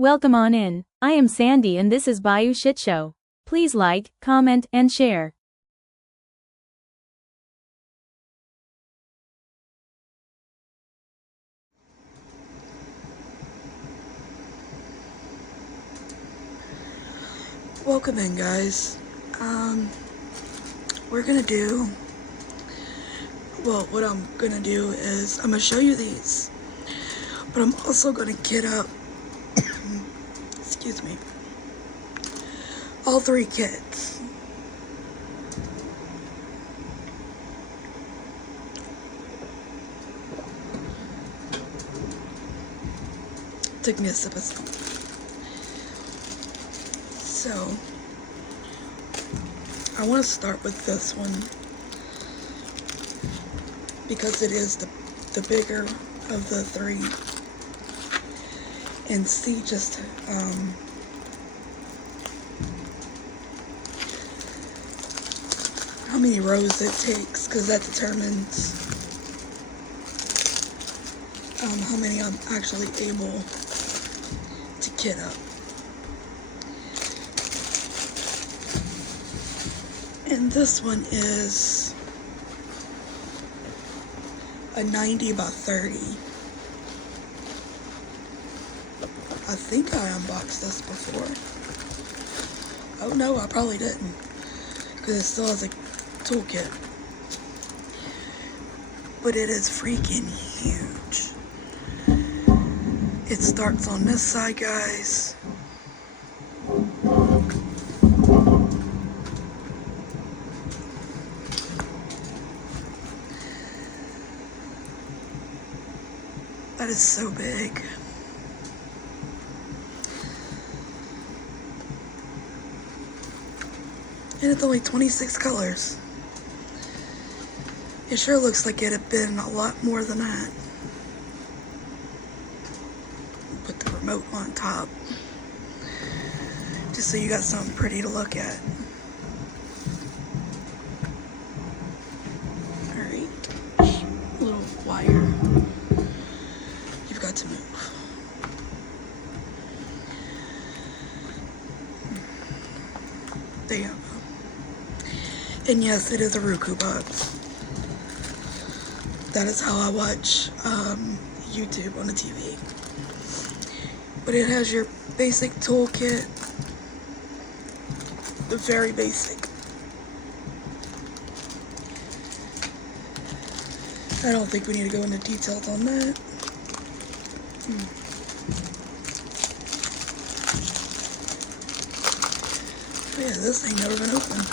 Welcome on in. I am Sandy and this is Bayou Shit Show. Please like, comment, and share. Welcome in, guys. We're gonna do, well, what I'm gonna do is I'm gonna show you these, but I'm also gonna kit up, excuse me, all three kits. Took me a sip of something. So, I want to start with this one because it is the bigger of the three, and see just how many rows it takes, because that determines how many I'm actually able to kit up. And this one is a 90 by 30. I think I unboxed this before. Oh no, I probably didn't, because it still has a toolkit. But it is freaking huge. It starts on this side, guys. That is so big. And it's only 26 colors. It sure looks like it had been a lot more than that. Put the remote on top, just so you got something pretty to look at. Alright, little wire. You've got to move. There you go. And yes, it is a Roku box. That is how I watch YouTube on the TV. But it has your basic toolkit, the very basic. I don't think we need to go into details on that. Oh yeah, this thing never been opened.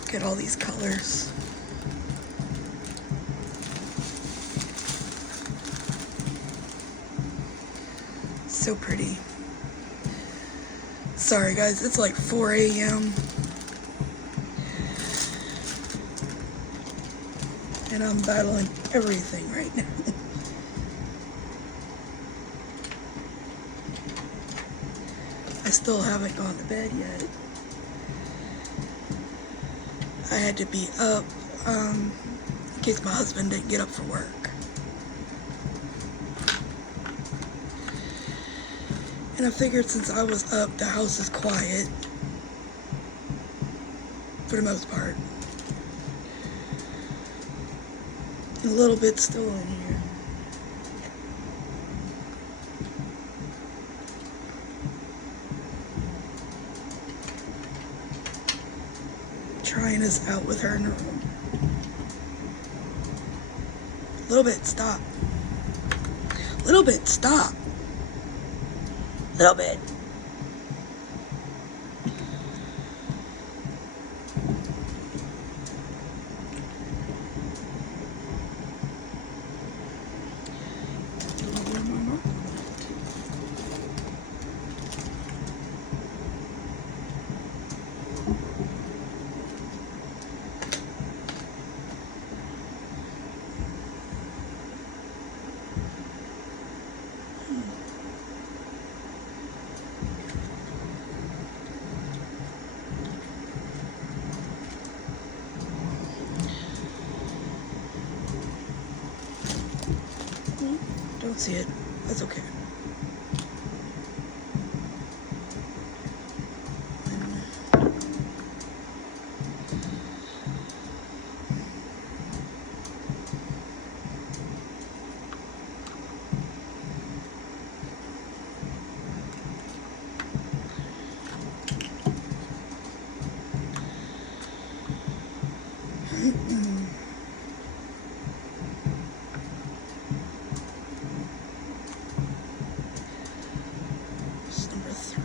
Look at all these colors. So pretty. Sorry guys, it's like 4 a.m. and I'm battling everything right now. I still haven't gone to bed yet. I had to be up in case my husband didn't get up for work. And I figured since I was up, the house is quiet for the most part. And a little bit still in here. Trying this out with her in the room. A little bit, stop. A little bit, stop. A little bit. don't see it. That's okay. It's number 3.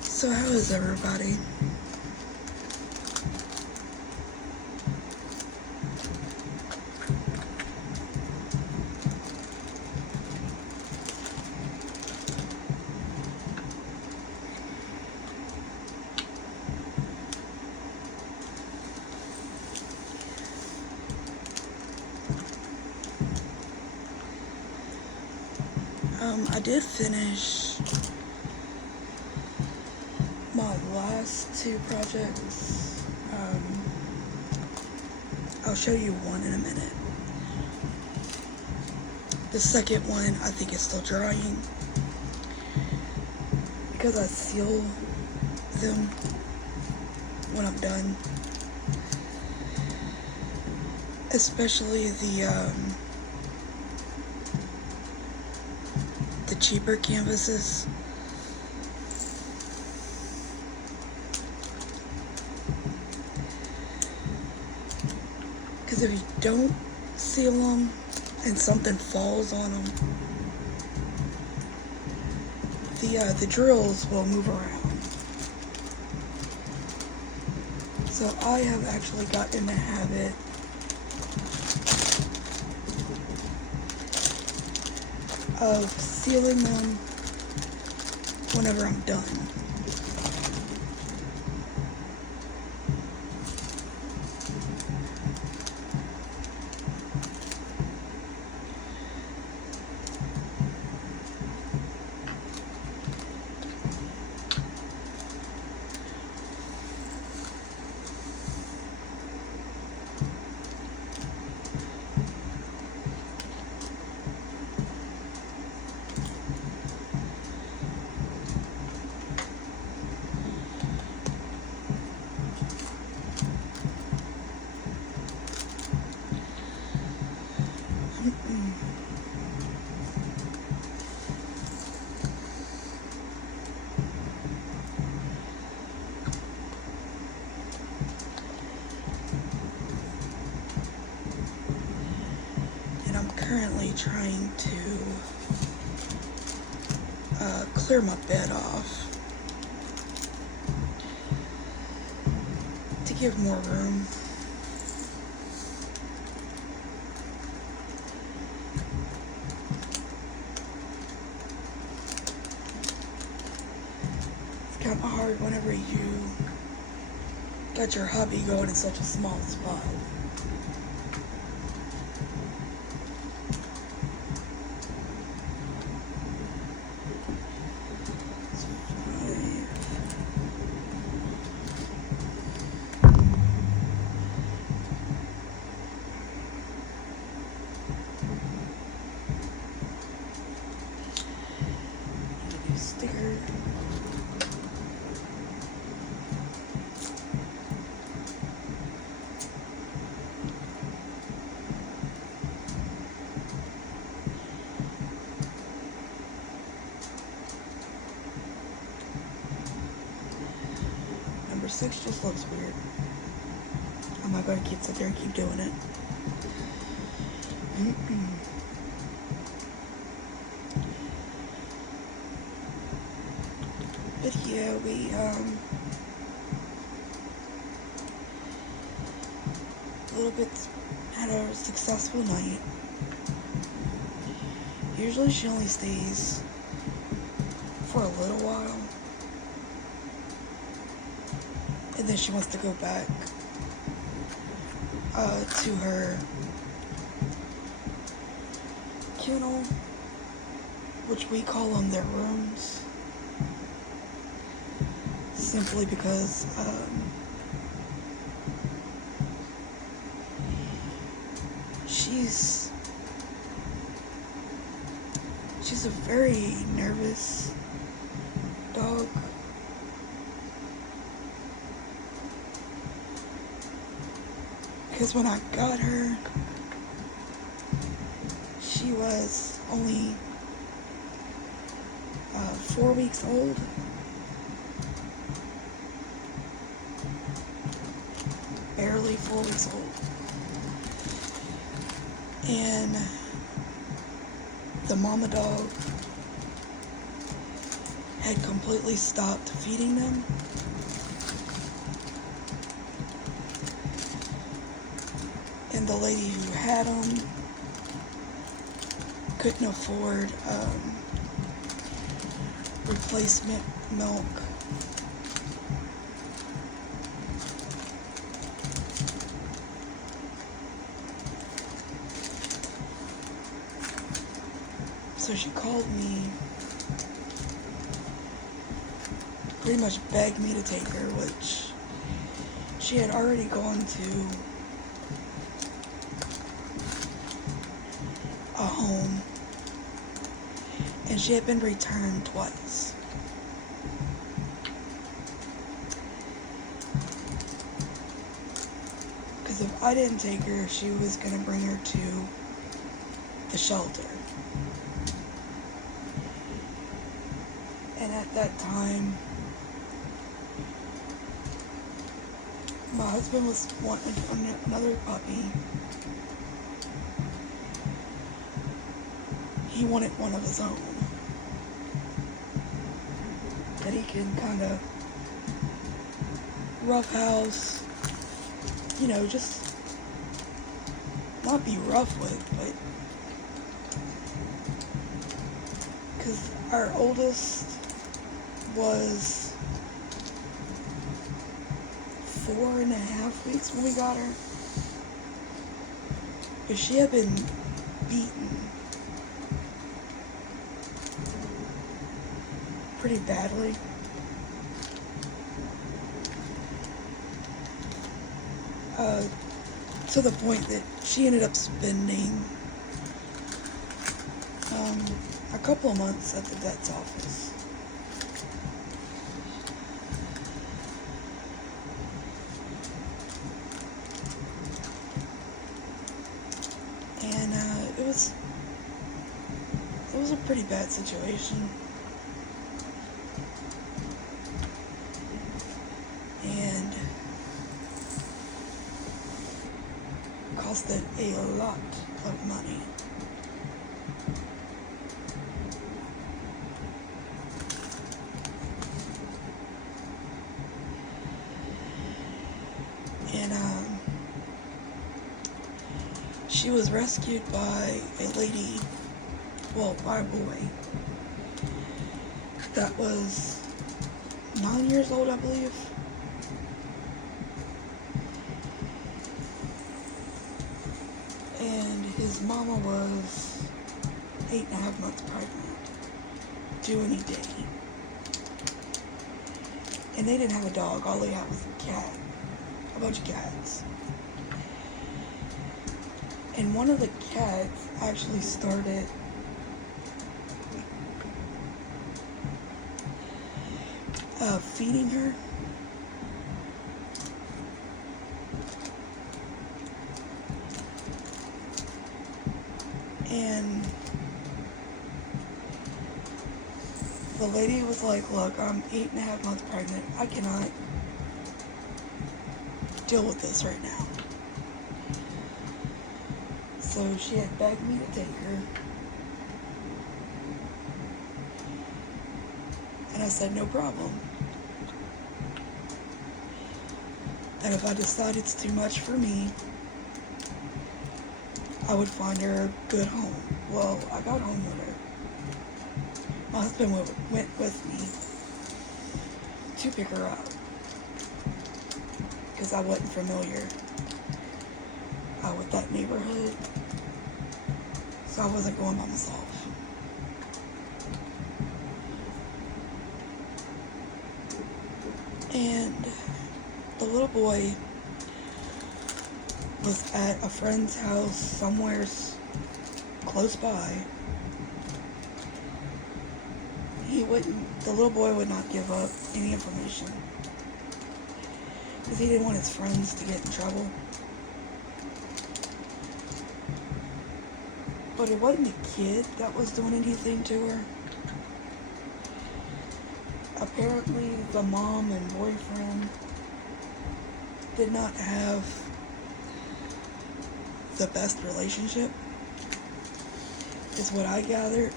So how is everybody? I did finish my last 2 projects. I'll show you one in a minute. The second one, I think is still drying because I seal them when I'm done. Especially the cheaper canvases. Because if you don't seal them and something falls on them, the drills will move around. So I have actually got in the habit of sealing them whenever I'm done. Currently trying to clear my bed off to give more room. It's kind of hard whenever you got your hubby going in such a small spot. Sticker. Number 6 just looks weird. I'm not going to sit there and keep doing it. But yeah, we little bit, had a successful night. Usually she only stays for a little while, and then she wants to go back to her kennel, which we call them their rooms, simply because she's a very nervous dog. Because when I got her, she was only 4 weeks old. Barely 4 weeks old. And the mama dog had completely stopped feeding them. And the lady who had them couldn't afford replacement milk. So she called me, pretty much begged me to take her, which she had already gone to a home, and she had been returned twice. Because if I didn't take her, she was going to bring her to the shelter. And at that time, my husband was wanting another puppy. He wanted one of his own that he can kind of roughhouse, just not be rough with, but because our oldest was 4.5 weeks when we got her, but she had been beaten pretty badly. To the point that she ended up spending a couple of months at the vet's office. And it was a pretty bad situation. And costed a lot of money. And she was rescued by a lady, by a boy that was 9 years old, I believe. And his mama was 8.5 months pregnant, due any day. And they didn't have a dog, all they had was a cat, a bunch of cats. And one of the cats actually started feeding her. And the lady was like, look, I'm 8.5 months pregnant. I cannot deal with this right now. So she had begged me to take her. And I said, no problem. And if I decide it's too much for me, I would find her a good home. Well, I got home with her. My husband went with me to pick her up because I wasn't familiar with that neighborhood, so I wasn't going by myself. And the little boy was at a friend's house somewhere close by. The little boy would not give up any information because he didn't want his friends to get in trouble. But it wasn't the kid that was doing anything to her. Apparently, the mom and boyfriend did not have the best relationship, is what I gathered.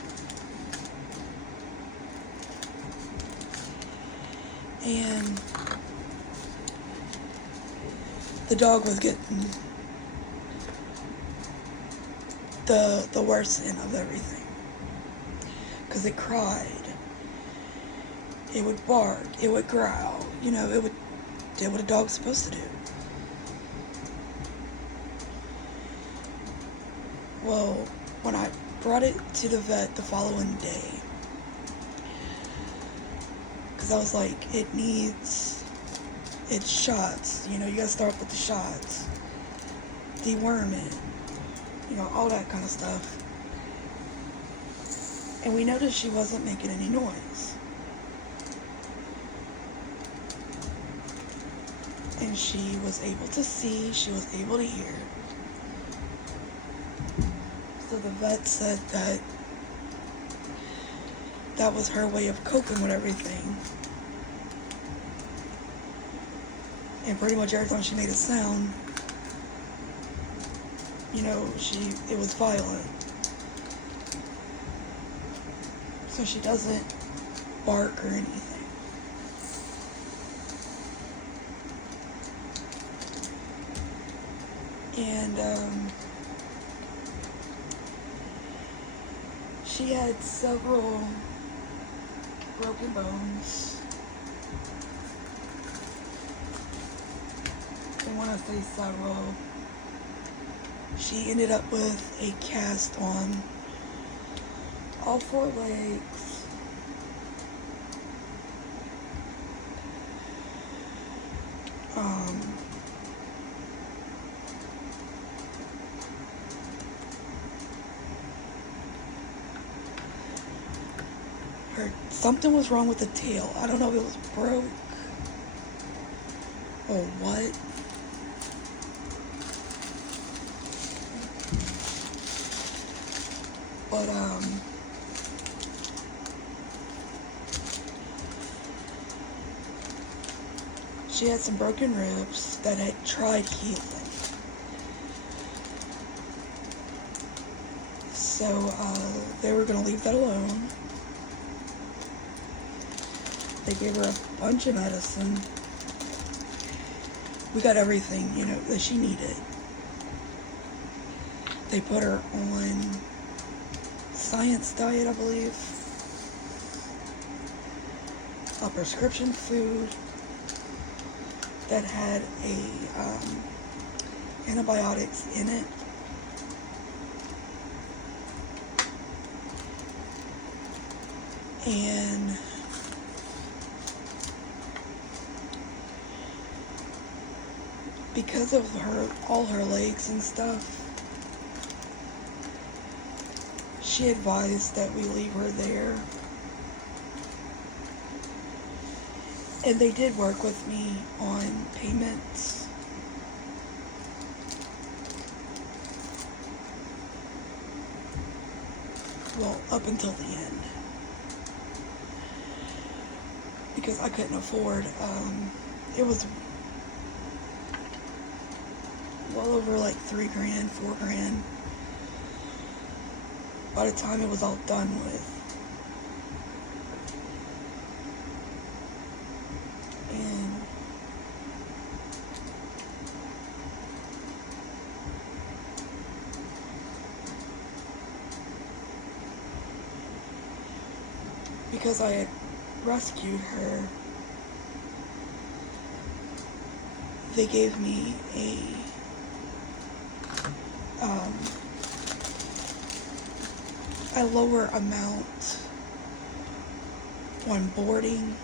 And the dog was getting the worst end of everything, because it cried, it would bark, it would growl, it would do what a dog's supposed to do. Well, when I brought it to the vet the following day, because I was like, it needs its shots, you gotta start with the shots, deworm it, all that kind of stuff. And we noticed she wasn't making any noise. And she was able to see, she was able to hear. So the vet said that was her way of coping with everything. And pretty much every time she made a sound, it was violent. So she doesn't bark or anything. And she had several broken bones. And when I say several, she ended up with a cast on all 4 legs. Something was wrong with the tail. I don't know if it was broke or what. But she had some broken ribs that had tried healing. So they were going to leave that alone. They gave her a bunch of medicine. We got everything, that she needed. They put her on science diet, I believe. A prescription food that had antibiotics in it. And because of all her legs and stuff, she advised that we leave her there. And they did work with me on payments. Well, up until the end. Because I couldn't afford, it was well over like $3,000, $4,000 by the time it was all done with. And because I had rescued her, they gave me a lower amount on boarding.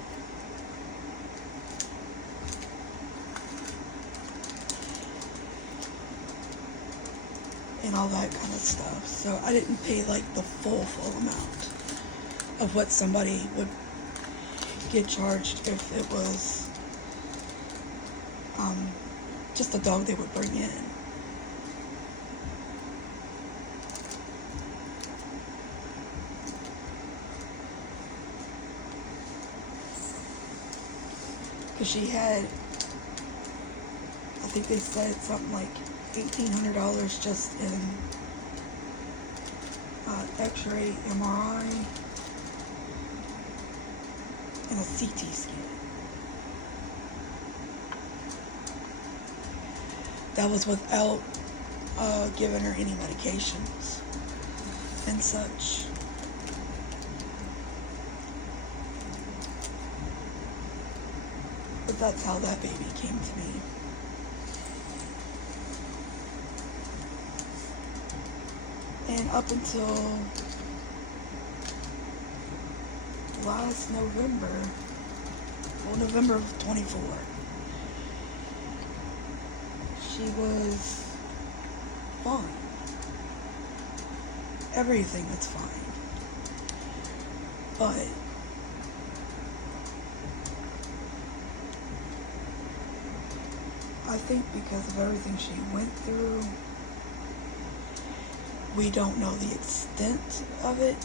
And all that kind of stuff. So I didn't pay like the full amount of what somebody would get charged if it was just a dog they would bring in. Because she had, I think they said something like $1,800 just in X-ray, MRI, and a CT scan. That was without giving her any medications and such. But that's how that baby came to me. And up until last November, well, November of 24, she was fine. Everything was fine. But I think because of everything she went through, we don't know the extent of it.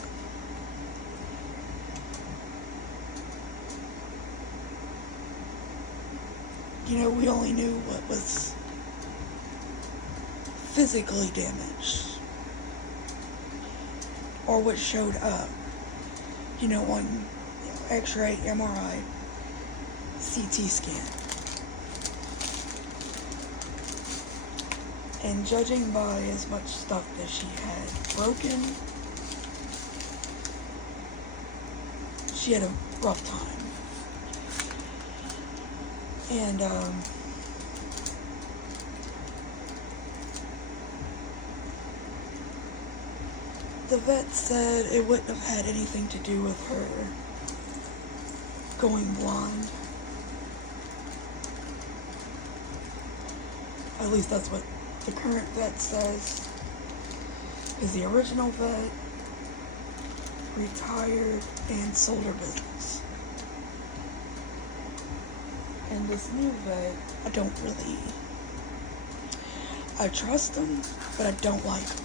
You know, we only knew what was physically damaged or what showed up, you know, on X-ray, MRI, CT scan. And judging by as much stuff that she had broken, she had a rough time. And the vet said it wouldn't have had anything to do with her going blind. At least that's what the current vet says. Because the original vet retired and sold her business. And this new vet, I trust them, but I don't like them.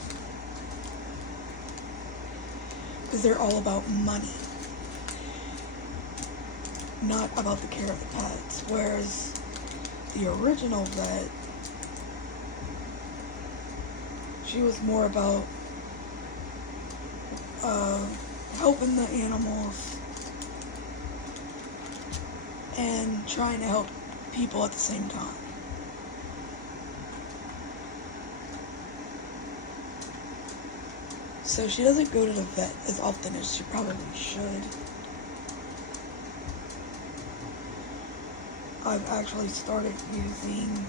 Because they're all about money, not about the care of the pets. Whereas the original vet, she was more about helping the animals and trying to help people at the same time. So she doesn't go to the vet as often as she probably should. I've actually started using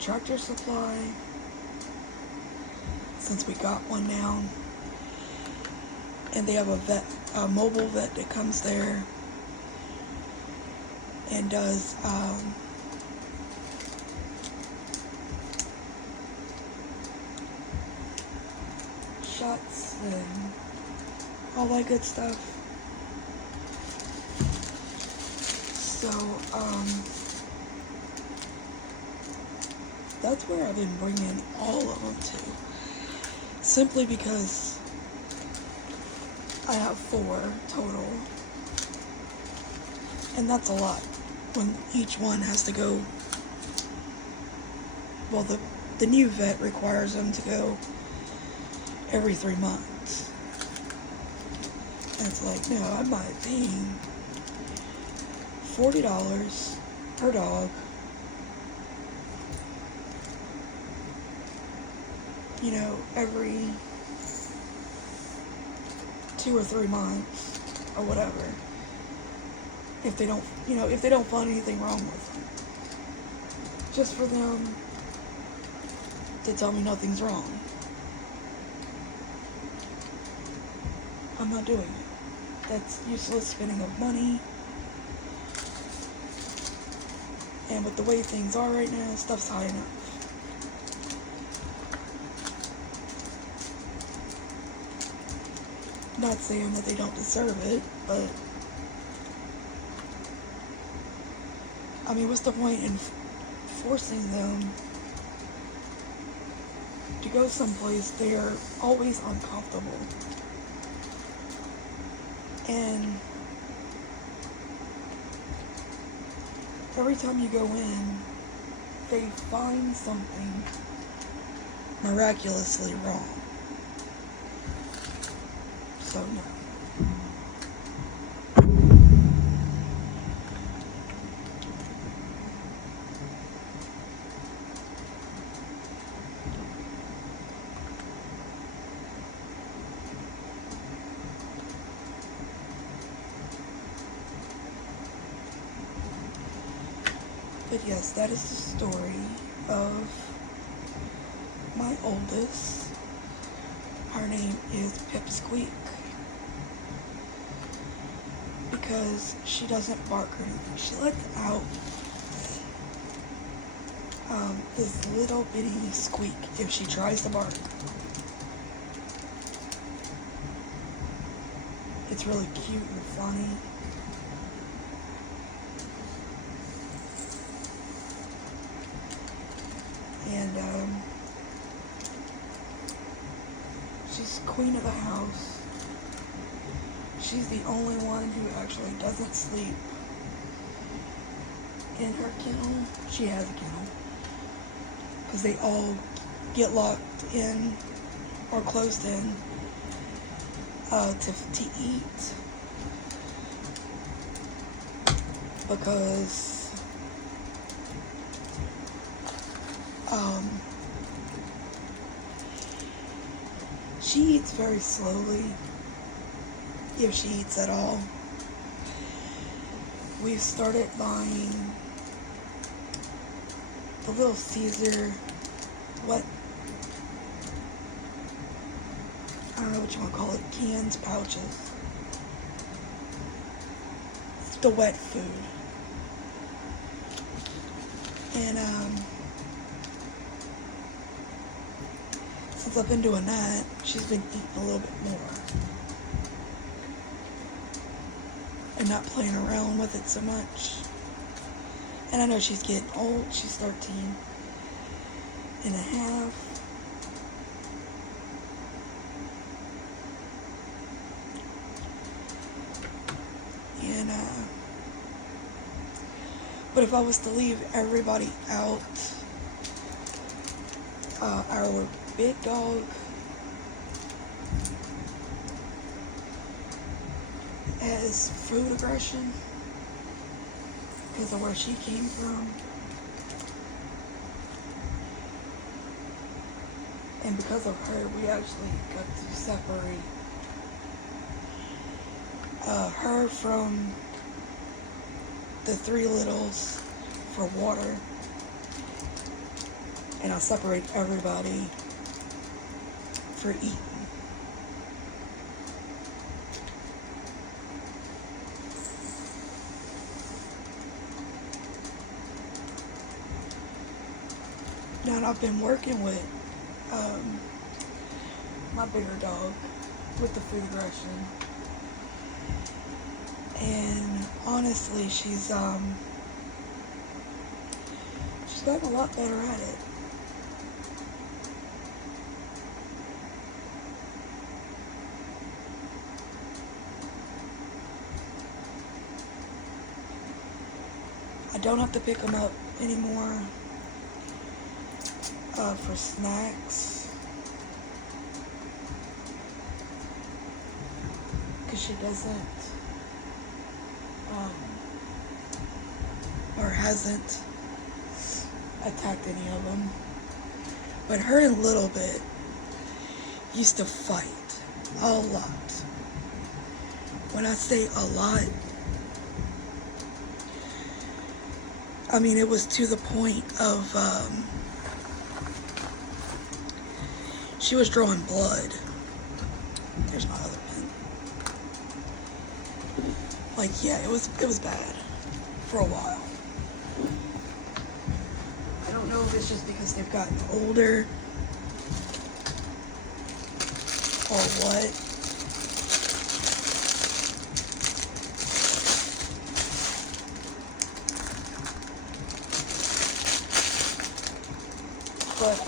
Tractor Supply since we got one now. And they have a mobile vet that comes there and does shots and all that good stuff. So, that's where I've been bringing all of them to. Simply because I have 4 total. And that's a lot when each one has to go. Well, the new vet requires them to go every 3 months. And it's like, no, I'm not paying $40 per dog. You know, every 2 or 3 months or whatever. If they don't, if they don't find anything wrong with them. Just for them to tell me nothing's wrong. I'm not doing it. That's useless spending of money. And with the way things are right now, stuff's high enough. Not saying that they don't deserve it, but I mean, what's the point in forcing them to go someplace they're always uncomfortable? And every time you go in, they find something miraculously wrong. So no. But yes, that is the story of my oldest. Her name is Pipsqueak. Because she doesn't bark or anything. She lets out this little bitty squeak if she tries to bark. It's really cute and funny. And she's queen of the house. She's the only one who actually doesn't sleep in her kennel. She has a kennel. Because they all get locked in or closed in to eat. Because she eats very slowly, if she eats at all. We've started buying the Little Caesar, I don't know what you want to call it, cans, pouches. It's the wet food. And since I've been doing that, she's been eating a little bit more. And not playing around with it so much. And I know she's getting old. She's 13 and a half. And, but if I was to leave everybody out, our big dog has food aggression because of where she came from. And because of her, we actually got to separate her from the 3 littles for water. And I'll separate everybody for eating. Now, and I've been working with my bigger dog with the food aggression. And honestly, she's gotten a lot better at it. I don't have to pick them up anymore for snacks, because she doesn't or hasn't attacked any of them. But her and Little Bit used to fight a lot. When I say a lot, I mean it was to the point of she was drawing blood. There's my other pen. Like, yeah, it was bad for a while. I don't know if it's just because they've gotten older or what. But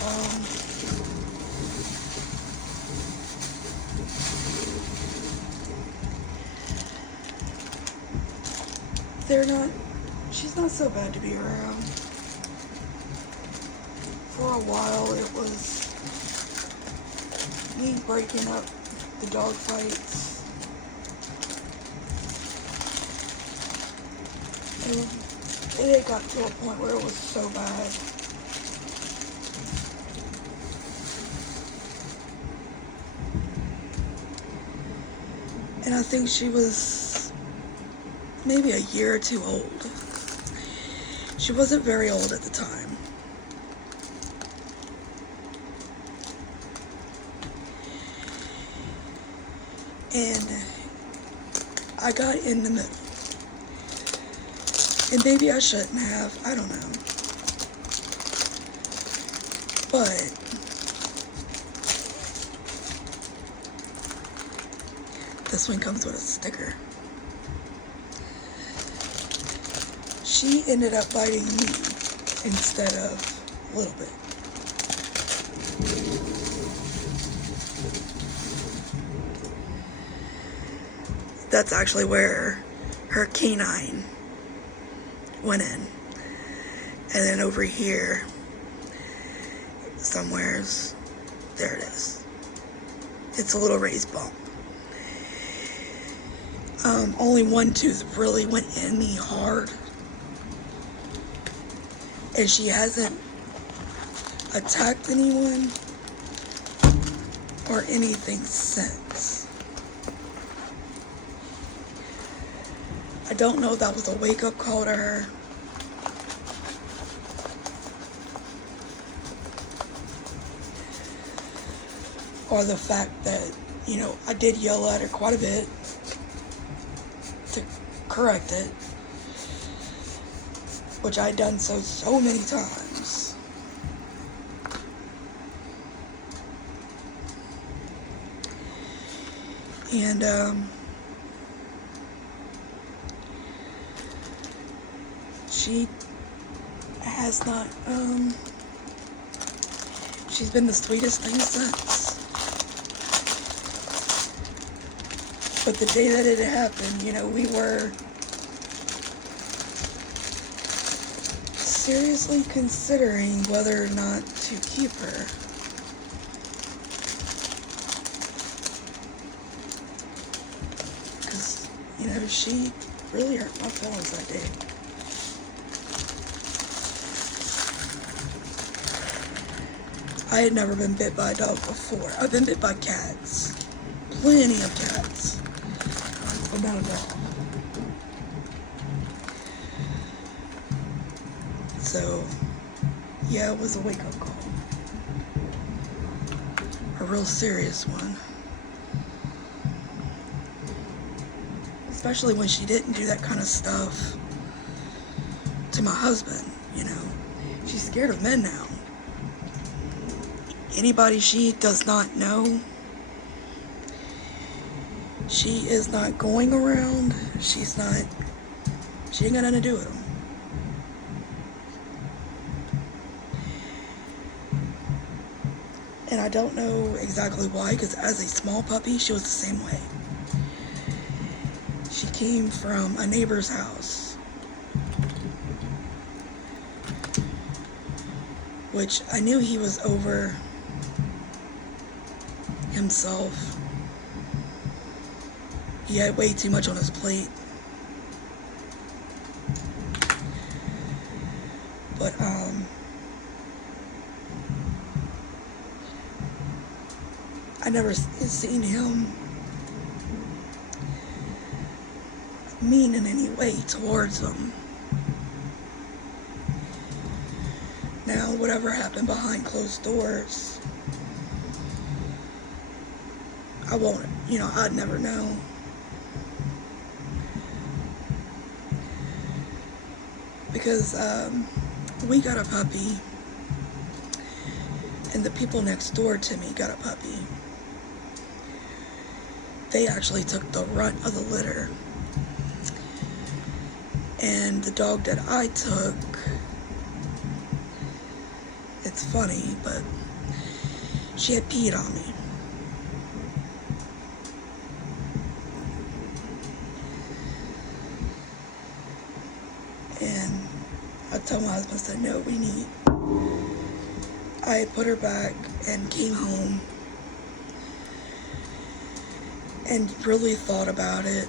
she's not so bad to be around. For a while it was me breaking up the dog fights. And it had got to a point where it was so bad. And I think she was maybe a year or two old. She wasn't very old at the time. And I got in the middle. And maybe I shouldn't have, I don't know. But this one comes with a sticker. She ended up biting me instead of a little bit. That's actually where her canine went in. And then over here, somewheres, there it is. It's a little raised bump. Only one tooth really went in me hard. And she hasn't attacked anyone or anything since. I don't know if that was a wake-up call to her. Or the fact that, you know, I did yell at her quite a bit to correct it. Which I'd done so many times. And, she has not, she's been the sweetest thing since. But the day that it happened, you know, we were seriously considering whether or not to keep her. Because, you know, she really hurt my feelings that day. I had never been bit by a dog before. I've been bit by cats. Plenty of cats. But not a dog. So, yeah, it was a wake-up call. A real serious one. Especially when she didn't do that kind of stuff to my husband, you know. She's scared of men now. Anybody she does not know, she is not going around. She ain't got nothing to do with them. And I don't know exactly why, because as a small puppy, she was the same way. She came from a neighbor's house, which I knew he was over himself. He had way too much on his plate. But, I never seen him mean in any way towards them. Now, whatever happened behind closed doors, I won't, I'd never know. Because we got a puppy, and the people next door to me got a puppy. They actually took the brunt of the litter. And the dog that I took, it's funny, but she had peed on me. And I told my husband, I said, no, we need. I put her back and came home and really thought about it,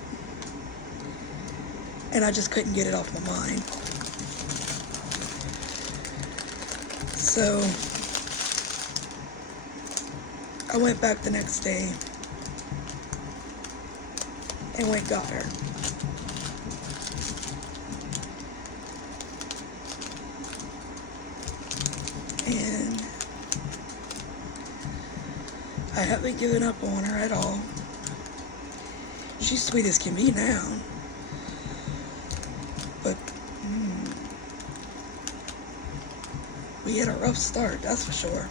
and I just couldn't get it off my mind. So I went back the next day and went and got her. And I haven't given up on her at all. She's sweet as can be now. But we had a rough start, that's for sure.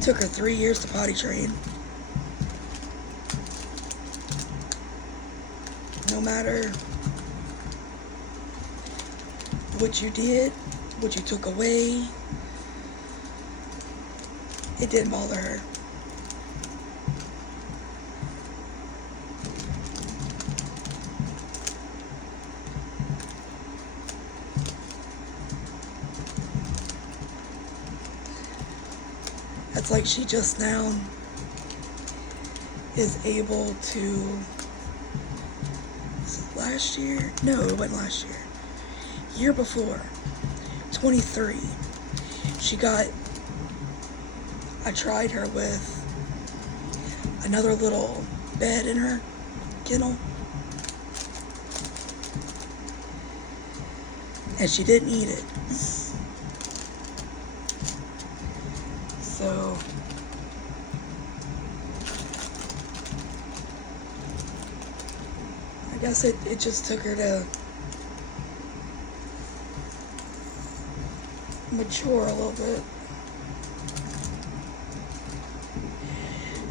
Took her 3 years to potty train. No matter what you did, what you took away, it didn't bother her. It's like she just now is able to, was it last year? No, it wasn't last year. Year before, 23. I tried her with another little bed in her kennel. And she didn't eat it. So I guess it just took her to mature a little bit.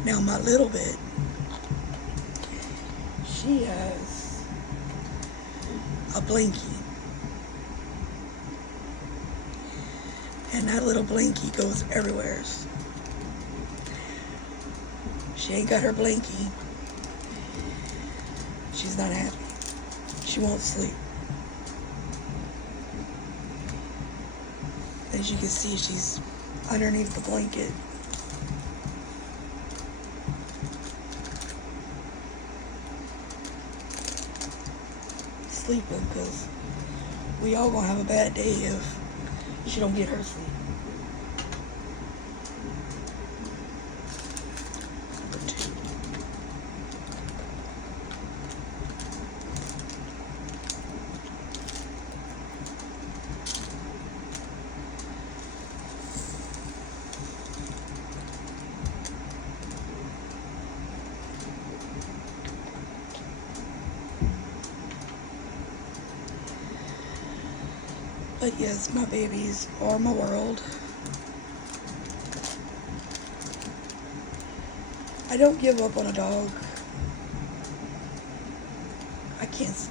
Now my little bit, she has a blankie. And that little blankie goes everywhere. She ain't got her blankie. She's not happy. She won't sleep. As you can see, she's underneath the blanket. Sleeping, because we all gonna have a bad day if she don't get her sleep. Number 2. But yes, my babies are my world. I don't give up on a dog. I can't.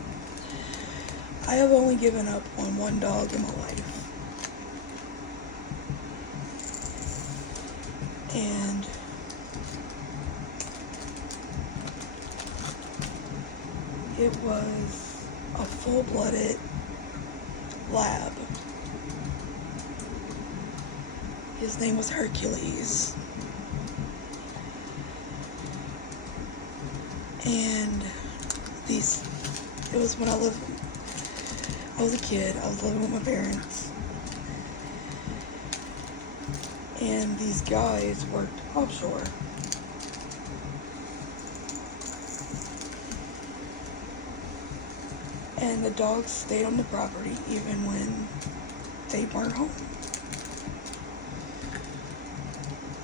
I have only given up on one dog in my life. And it was a full-blooded lab. His name was Hercules. And it was when I was a kid, I was living with my parents. And these guys worked offshore. And the dogs stayed on the property even when they weren't home.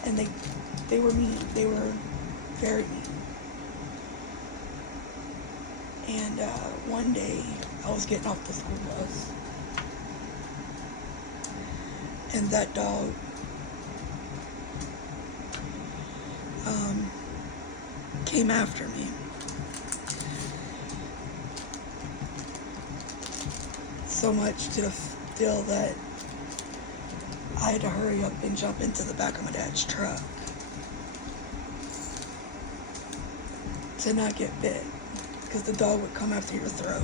And they were mean. They were very mean. And one day, I was getting off the school bus. And that dog came after me. So much to the feel that I had to hurry up and jump into the back of my dad's truck to not get bit, because the dog would come after your throat.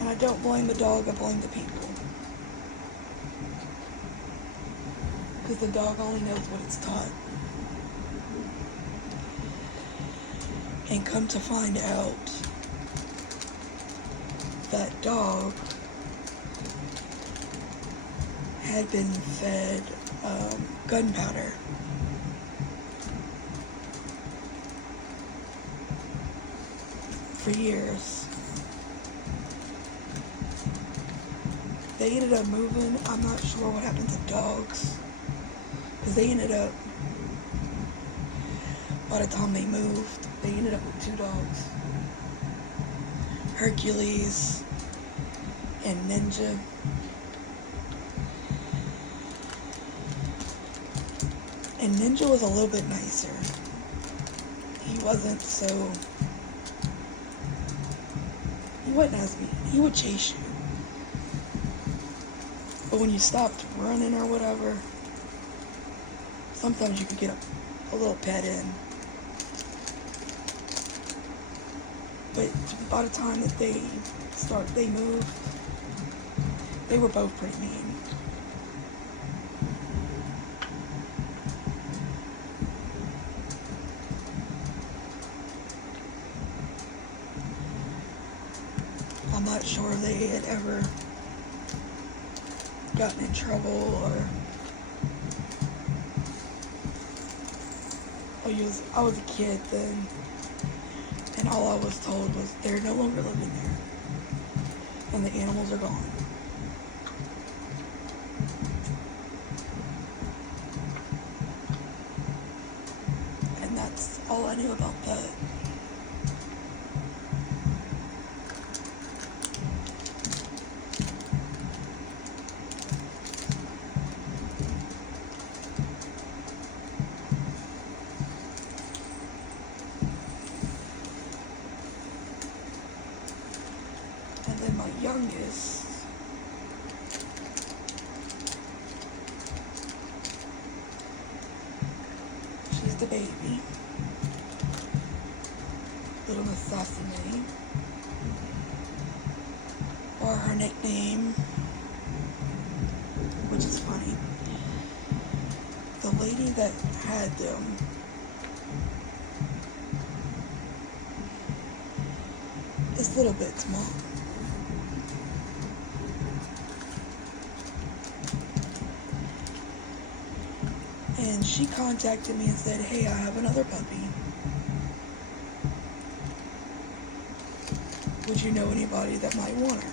And I don't blame the dog, I blame the people. Because the dog only knows what it's taught. And come to find out, that dog had been fed gunpowder. For years. They ended up moving. I'm not sure what happened to dogs, because they ended up, by the time they moved, they ended up with 2 dogs, Hercules and Ninja. And Ninja was a little bit nicer. He wasn't as mean. He would chase you. But when you stopped running or whatever, sometimes you could get a little pet in. But by the time that they moved, they were both pretty mean. I'm not sure if they had ever gotten in trouble or I was a kid then, and all I was told was they're no longer living there and the animals are gone. And that's all I knew about that. And then my youngest, she's the baby, little Miss Assassinae, or her nickname, which is funny. The lady that had them is Little Bit's mom. And she contacted me and said, hey, I have another puppy. Would you know anybody that might want her?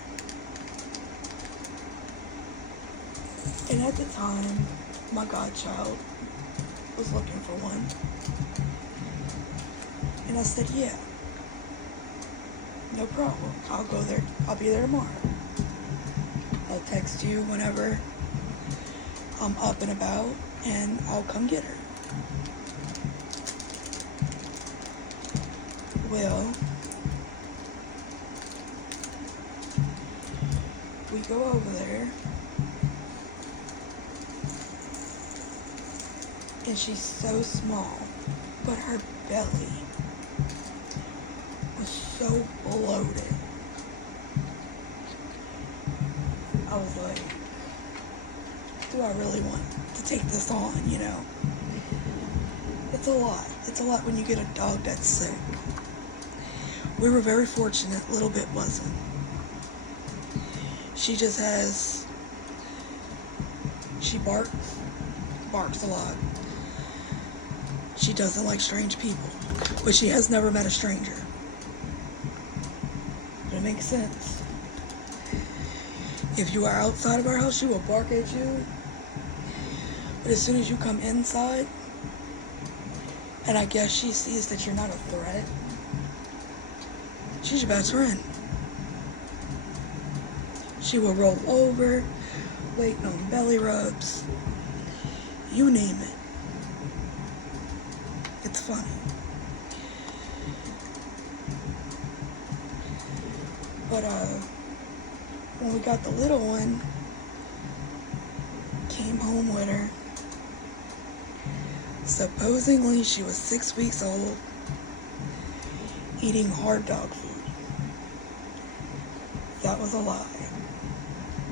And at the time, my godchild was looking for one. And I said, yeah, no problem. I'll go there. I'll be there tomorrow. I'll text you whenever I'm up and about, and I'll come get her. Well, we go over there, and she's so small, but her belly was so bloated. I was like, do I really want to take this on, you know? It's a lot. It's a lot when you get a dog that's sick. We were very fortunate, Little Bit wasn't. She just has, she barks a lot. She doesn't like strange people, but she has never met a stranger. But it makes sense. If you are outside of our house, she will bark at you. But as soon as you come inside, and I guess she sees that you're not a threat, she's your best friend. She will roll over, waiting on belly rubs, you name it. It's funny. But when we got the little one, came home with her. Supposedly she was 6 weeks old, eating hard dog food. That was a lie.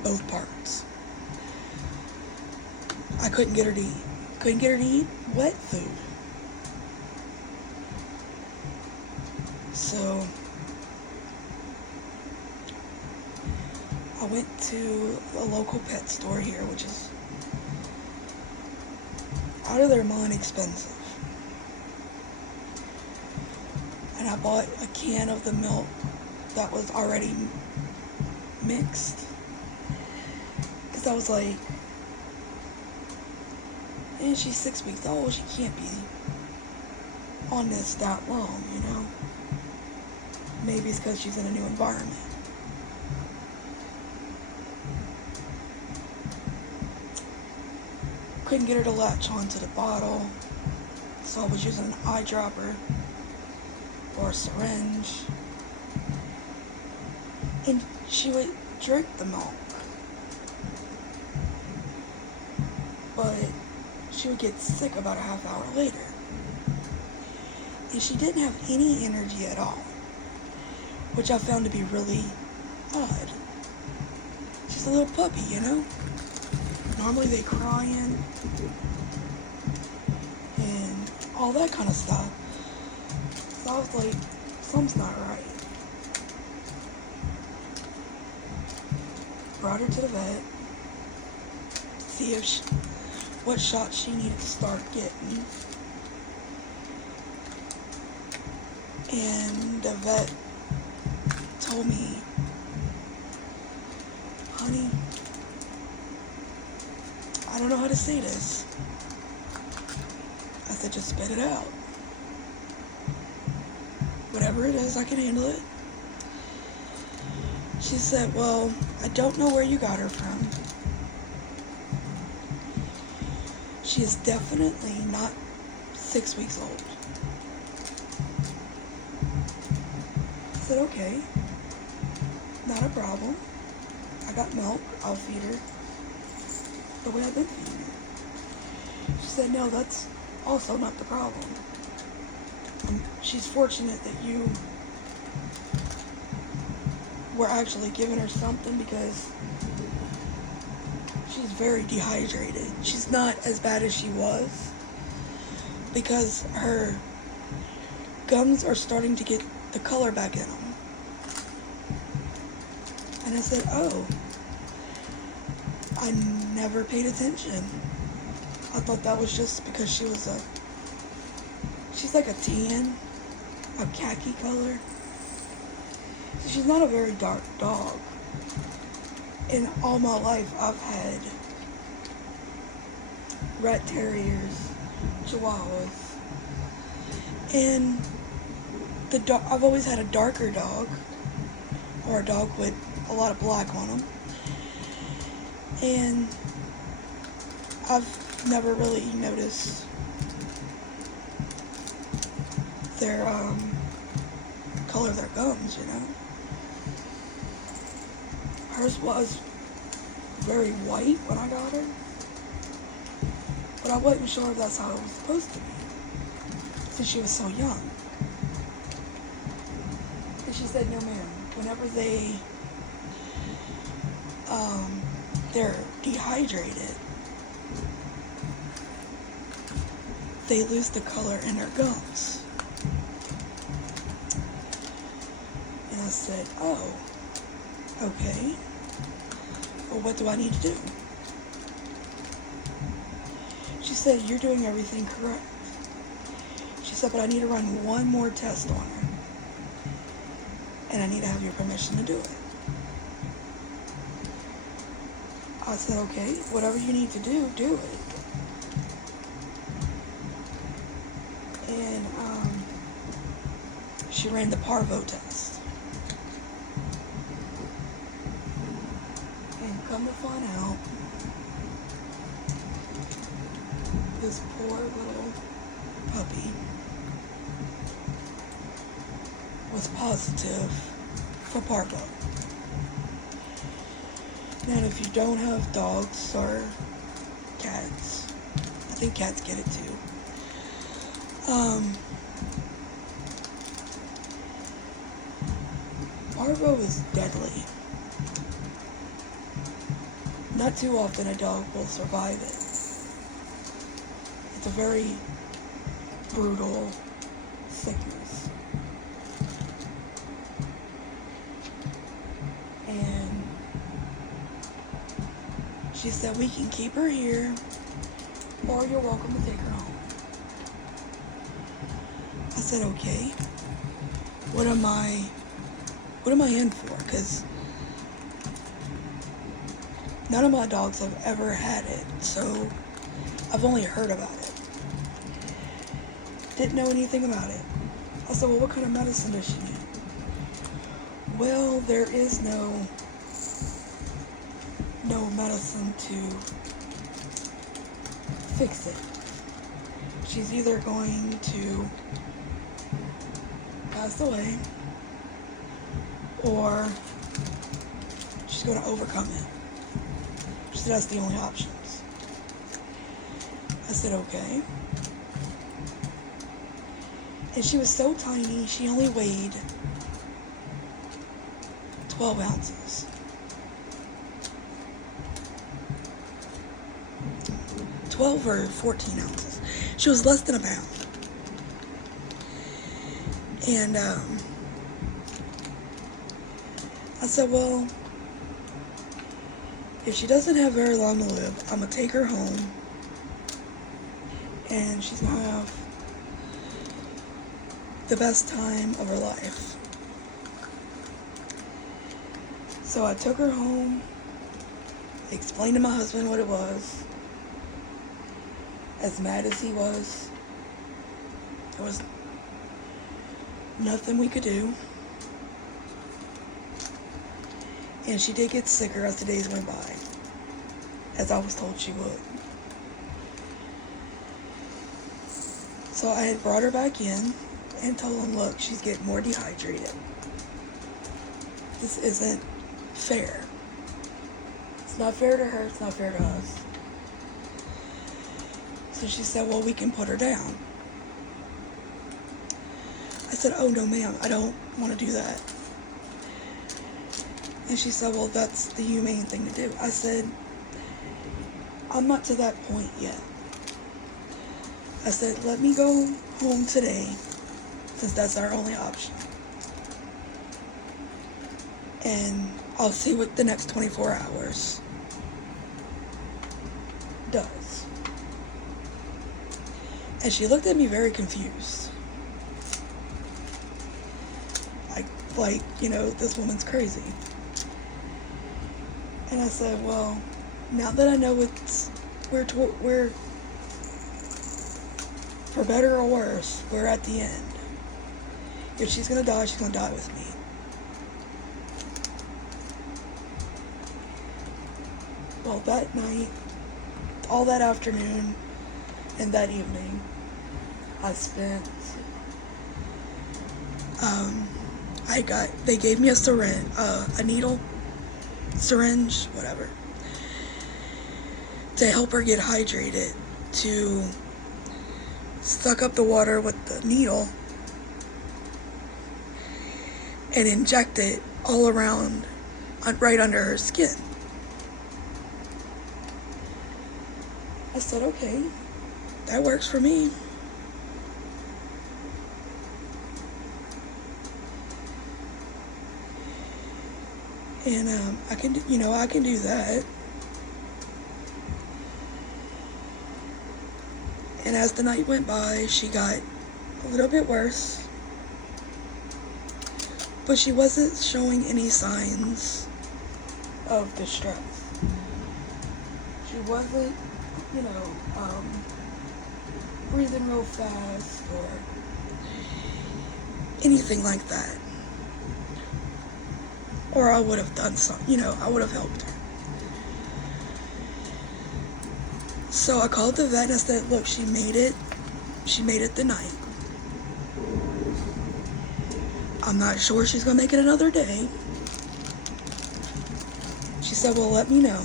Both parts. I couldn't get her to eat. Couldn't get her to eat wet food. So I went to a local pet store here, which is out of their mind expensive. And I bought a can of the milk that was already mixed. Because I was like, and she's 6 weeks old, she can't be on this that long, you know? Maybe it's because she's in a new environment. Couldn't get her to latch onto the bottle, so I was using an eyedropper or a syringe. And she would drink the milk, but she would get sick about a half hour later. And she didn't have any energy at all, which I found to be really odd. She's a little puppy, you know? Normally they crying and all that kind of stuff. So I was like, something's not right. Brought her to the vet, see if what shots she needed to start getting. And the vet told me, honey, I don't know how to say this. I said, just spit it out. Whatever it is, I can handle it. She said, well, I don't know where you got her from. She is definitely not 6 weeks old. I said, okay, not a problem. I got milk, I'll feed her the way I've been feeding her. She said, no, that's also not the problem. She's fortunate that you were actually giving her something because she's very dehydrated. She's not as bad as she was because her gums are starting to get the color back in them. And I said, oh, I never paid attention. I thought that was just because she's like a tan, a khaki color. So she's not a very dark dog. In all my life, I've had rat terriers, chihuahuas, and I've always had a darker dog, or a dog with a lot of black on them, and I've never really noticed their color of their gums, you know. Hers was very white when I got her, but I wasn't sure if that's how it was supposed to be, since she was so young. And she said, no ma'am, whenever they're dehydrated, they lose the color in their gums. And I said, oh, okay. Well, what do I need to do? She said, you're doing everything correct. said, but I need to run one more test on her. And I need to have your permission to do it. I said, okay, whatever you need to do, do it. And she ran the parvo test. And come to find out, this poor little puppy was positive for parvo. And if you don't have dogs or cats, I think cats get it too. Parvo is deadly. Not too often a dog will survive it. It's a very brutal sickness. And she said, we can keep her here, or you're welcome to take her home. I said, okay. What am I in for? Because none of my dogs have ever had it, so I've only heard about it. Didn't know anything about it. I said, well, what kind of medicine does she need? Well, there is no medicine to fix it. She's either going to pass away or she's going to overcome it. She said that's the only options. I said, okay. And she was so tiny, she only weighed 12 ounces. 12 or 14 ounces. She was less than a pound. And I said, well, if she doesn't have very long to live, I'm going to take her home. And she's going to have the best time of her life. So I took her home, explained to my husband what it was. As mad as he was, there was nothing we could do. And she did get sicker as the days went by, as I was told she would. So I had brought her back in and told him, look, she's getting more dehydrated. This isn't fair. It's not fair to her, it's not fair to us. So she said, well, we can put her down. I said, oh, no, ma'am, I don't want to do that. And she said, well, that's the humane thing to do. I said, I'm not to that point yet. I said, let me go home today, since that's our only option. And I'll see what the next 24 hours does. And she looked at me very confused. Like, you know, this woman's crazy. And I said, well, now that I know we're for better or worse, we're at the end. If she's gonna die, she's gonna die with me. Well, that night, all that afternoon, and that evening, I spent, they gave me a syringe, a needle, syringe, whatever, to help her get hydrated, to suck up the water with the needle and inject it all around, right under her skin. I said, okay, that works for me. And I can do that. And as the night went by, she got a little bit worse. But she wasn't showing any signs of distress. She wasn't, you know, breathing real fast or anything like that. Or I would have done something, you know, I would have helped her. So I called the vet and I said, look, she made it. She made it the night. I'm not sure she's gonna make it another day. She said, well, let me know.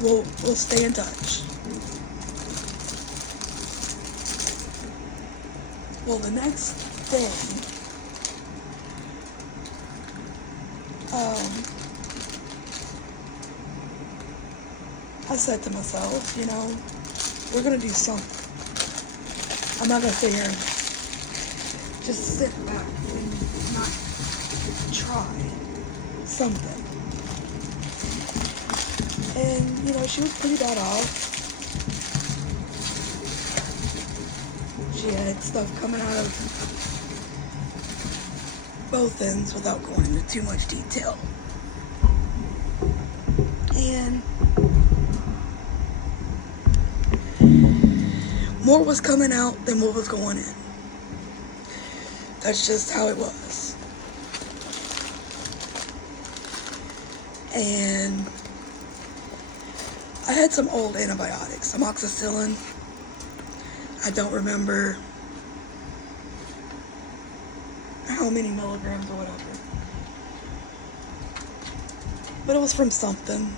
We'll stay in touch. Well, the next day, I said to myself, you know, we're gonna do something. I'm not gonna sit here and just sit back and not try something. And, you know, she was pretty bad off. She had stuff coming out of both ends without going into too much detail. And more was coming out than what was going in. That's just how it was. And I had some old antibiotics, amoxicillin. I don't remember how many milligrams or whatever. But it was from something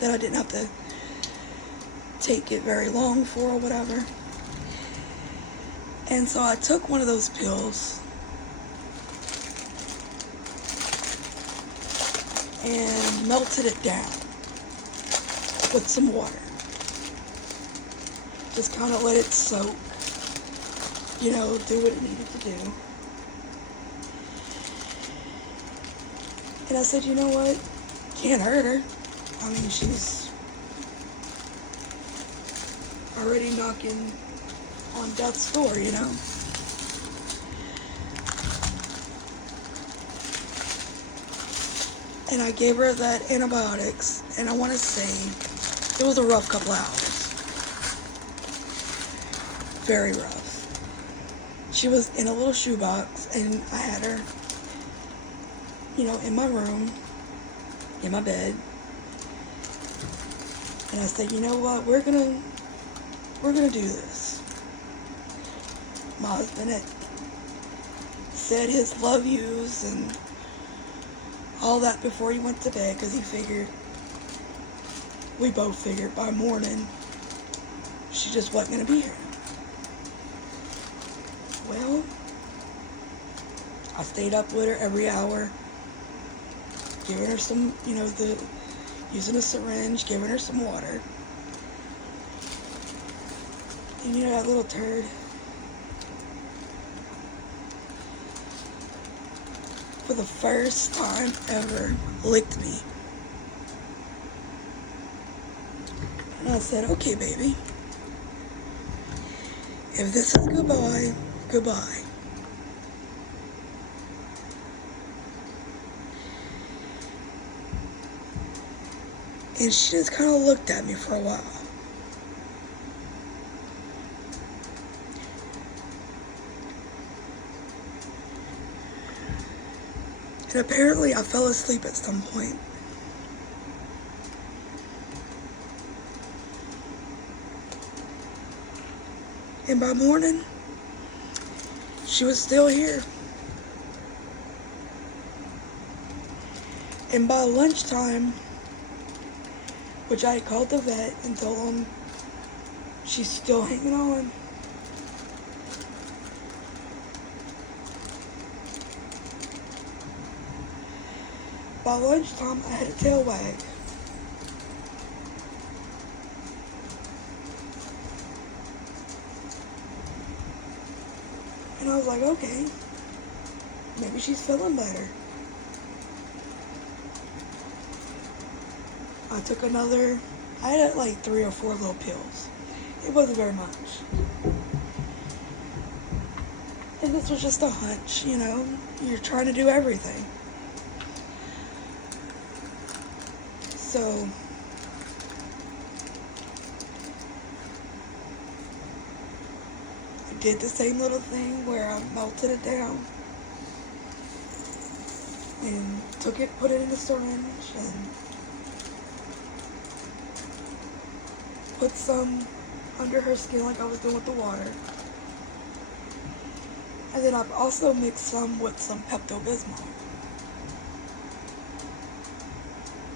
that I didn't have to take it very long for or whatever. And so I took one of those pills and melted it down with some water. Just kind of let it soak, you know, do what it needed to do. And I said, you know what? Can't hurt her. I mean, she's already knocking on death's door, you know? And I gave her that antibiotics, and I want to say it was a rough couple hours. Very rough. She was in a little shoebox, and I had her, you know, in my room, in my bed. And I said, you know what, we're gonna do this. My husband had said his love yous and all that before he went to bed, because we both figured by morning she just wasn't gonna be here. Well, I stayed up with her every hour, giving her some, you know, using a syringe, giving her some water. And you know, that little turd, for the first time ever, licked me. And I said, okay, baby, if this is goodbye, goodbye. And she just kind of looked at me for a while. And apparently I fell asleep at some point. And by morning, she was still here. And by lunchtime, which I called the vet and told him she's still hanging on. By lunchtime, I had a tail wag. And I was like, okay, maybe she's feeling better. I took another, I had like 3 or 4 little pills. It wasn't very much. And this was just a hunch, you know. You're trying to do everything. So I did the same little thing where I melted it down and took it, put it in a syringe, and put some under her skin like I was doing with the water. And then I've also mixed some with some Pepto-Bismol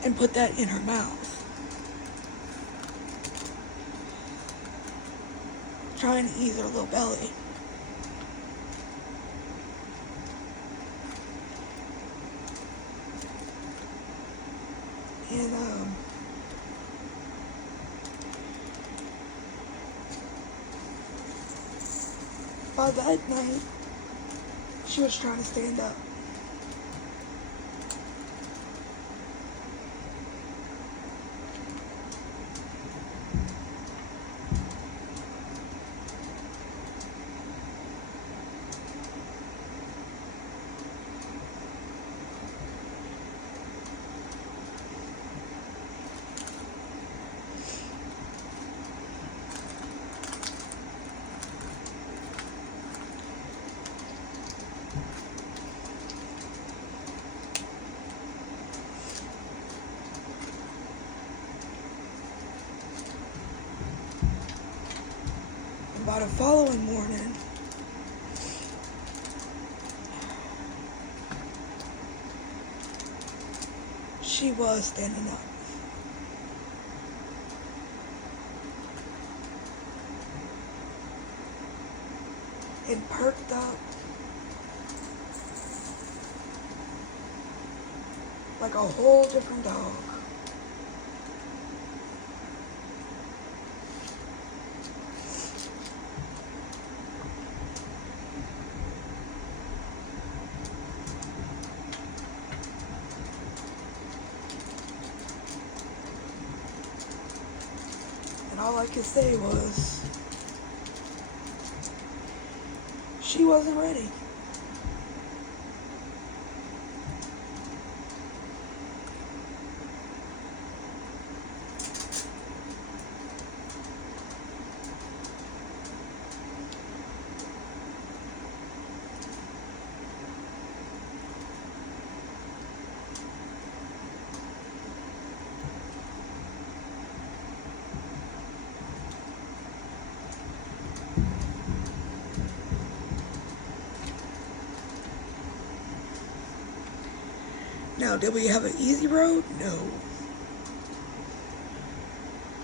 and put that in her mouth, trying to ease her little belly. And by that night, she was trying to stand up. By the following morning, she was standing up. And perked up like a whole different dog. And all I could say was, she wasn't ready. Now, did we have an easy road? No.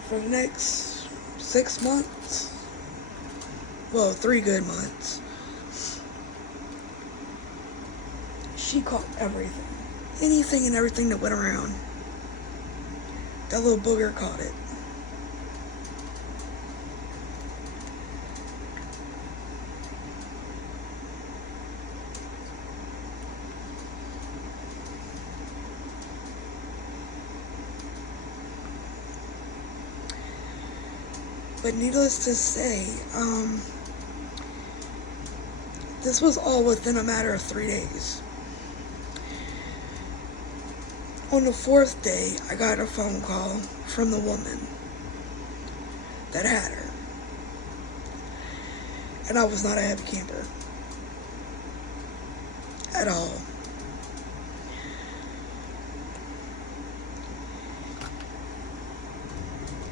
For the next 6 months, well, 3 good months, she caught everything. Anything and everything that went around. That little booger caught it. But needless to say, this was all within a matter of 3 days. On the 4th day, I got a phone call from the woman that had her. And I was not a happy camper. At all.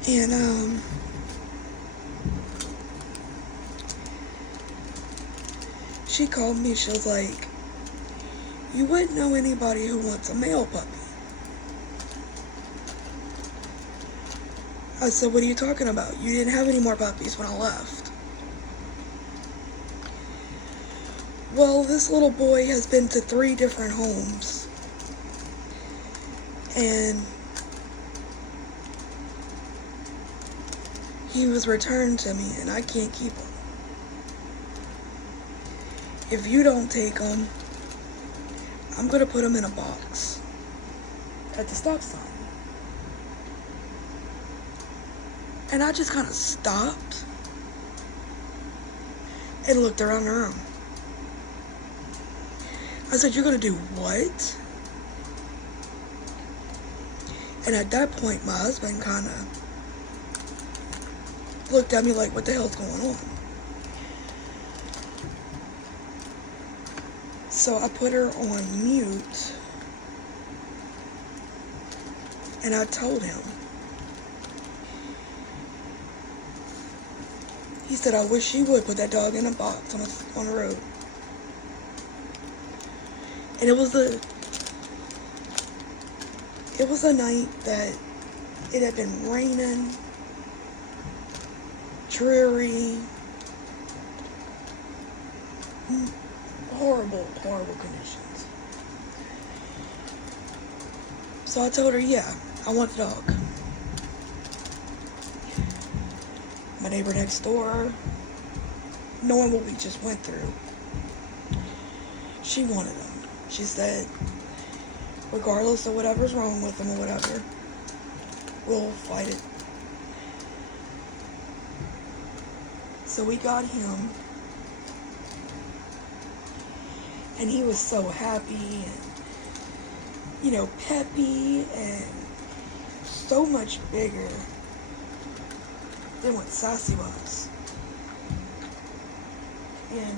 And, she called me, she was like, you wouldn't know anybody who wants a male puppy. I said, what are you talking about? You didn't have any more puppies when I left. Well, this little boy has been to 3 different homes. And he was returned to me, and I can't keep him. If you don't take him, I'm going to put him in a box at the stop sign. And I just kind of stopped and looked around the room. I said, you're gonna do what? And at that point, my husband kind of looked at me like, what the hell's going on? So I put her on mute, and I told him. He said, I wish you would put that dog in a box on the road. And it was a night that it had been raining, dreary, horrible conditions. So I told her, yeah, I want the dog. My neighbor next door, knowing what we just went through, she wanted him. She said, regardless of whatever's wrong with him or whatever, we'll fight it. So we got him, and he was so happy and, peppy and so much bigger than what Sassy was. And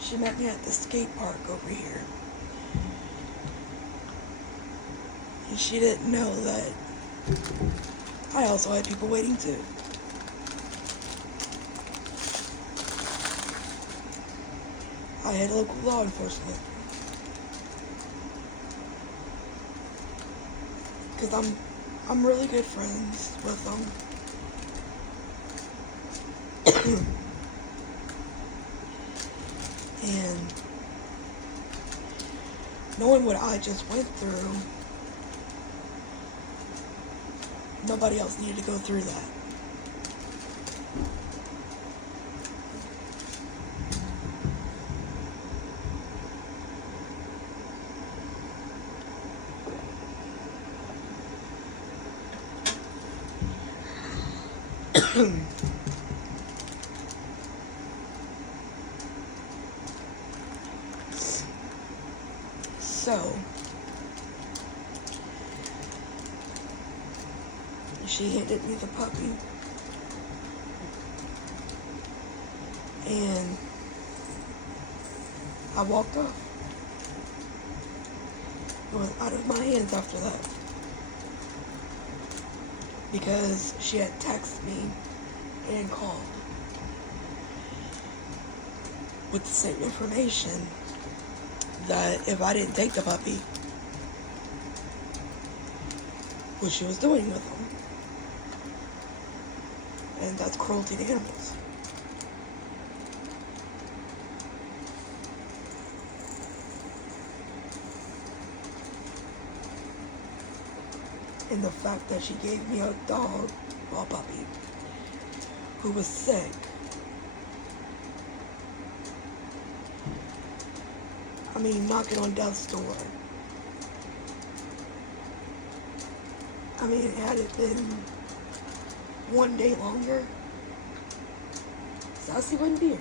she met me at the skate park over here. And she didn't know that I also had people waiting too. I had local law enforcement. Because I'm really good friends with them. And knowing what I just went through, nobody else needed to go through that. So, she handed me the puppy, and I walked off. It was out of my hands after that, because she had texted me and called with the same information that if I didn't take the puppy, what she was doing with him. And that's cruelty to animals. And the fact that she gave me a dog, well, a puppy, who was sick. I mean, knocking on death's door. I mean, had it been one day longer, Sassy wouldn't be here.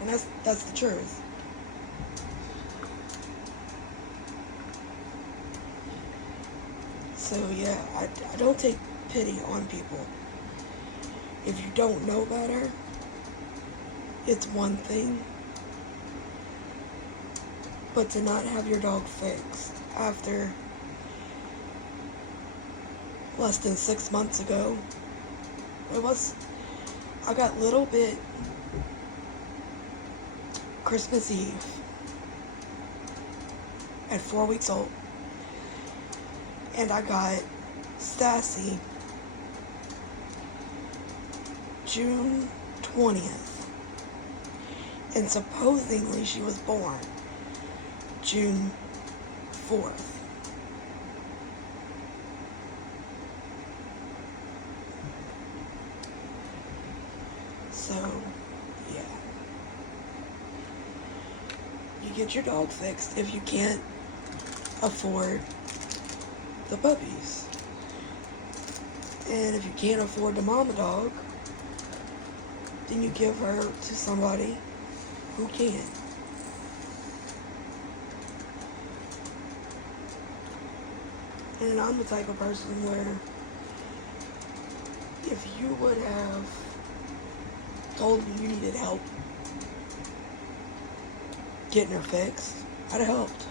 And that's the truth. So yeah, I don't take pity on people. If you don't know better, it's one thing. But to not have your dog fixed after less than 6 months ago, I got little bit Christmas Eve at 4 weeks old. And I got Sassy June 20th. And supposedly she was born June 4th. So, yeah. You get your dog fixed if you can't afford the puppies. And if you can't afford the mama dog, then you give her to somebody who can. And I'm the type of person where if you would have told me you needed help getting her fixed, I'd have helped.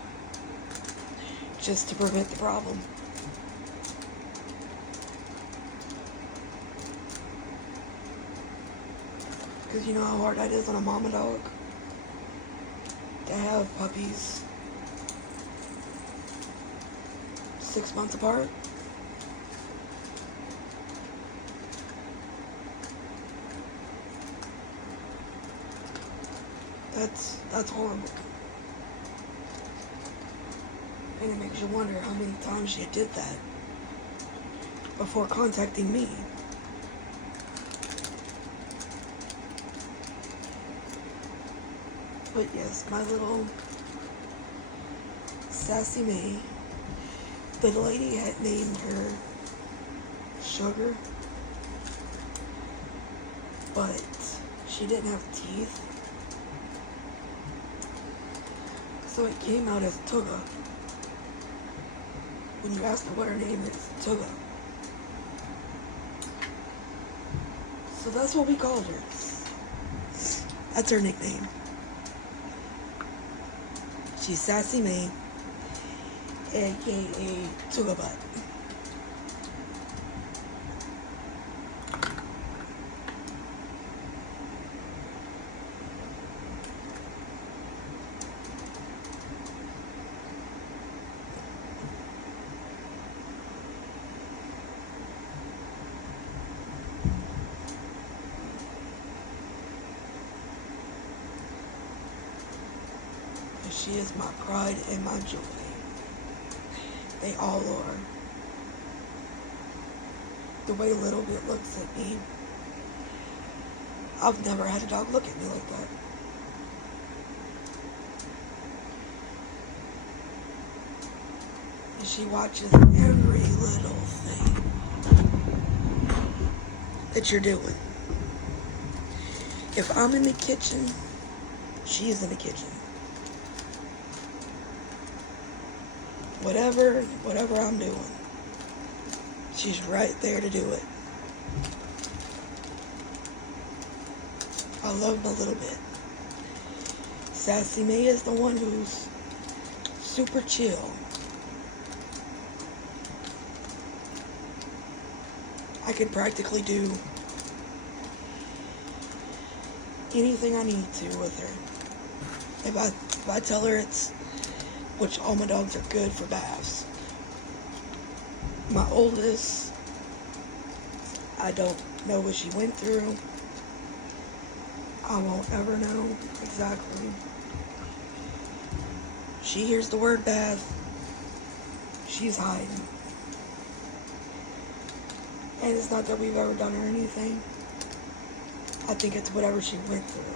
Just to prevent the problem. Because you know how hard that is on a mama dog? To have puppies 6 months apart. That's horrible. And it makes you wonder how many times she did that before contacting me. But yes, my little Sassy May, the lady had named her Sugar, but she didn't have teeth, so it came out as Tuga. When you asked her what her name is, Tuga. So that's what we called her. That's her nickname. She's Sassy May, aka Tuga Butt. She is my pride and my joy. They all are. The way Little Bit looks at me, I've never had a dog look at me like that. And she watches every little thing that you're doing. If I'm in the kitchen, she's in the kitchen. Whatever I'm doing, she's right there to do it. I love my Little Bit. Sassy May is the one who's super chill. I can practically do anything I need to with her. If I tell her it's, which all my dogs are good for baths. My oldest, I don't know what she went through. I won't ever know exactly. She hears the word bath, she's hiding. And it's not that we've ever done her anything. I think it's whatever she went through.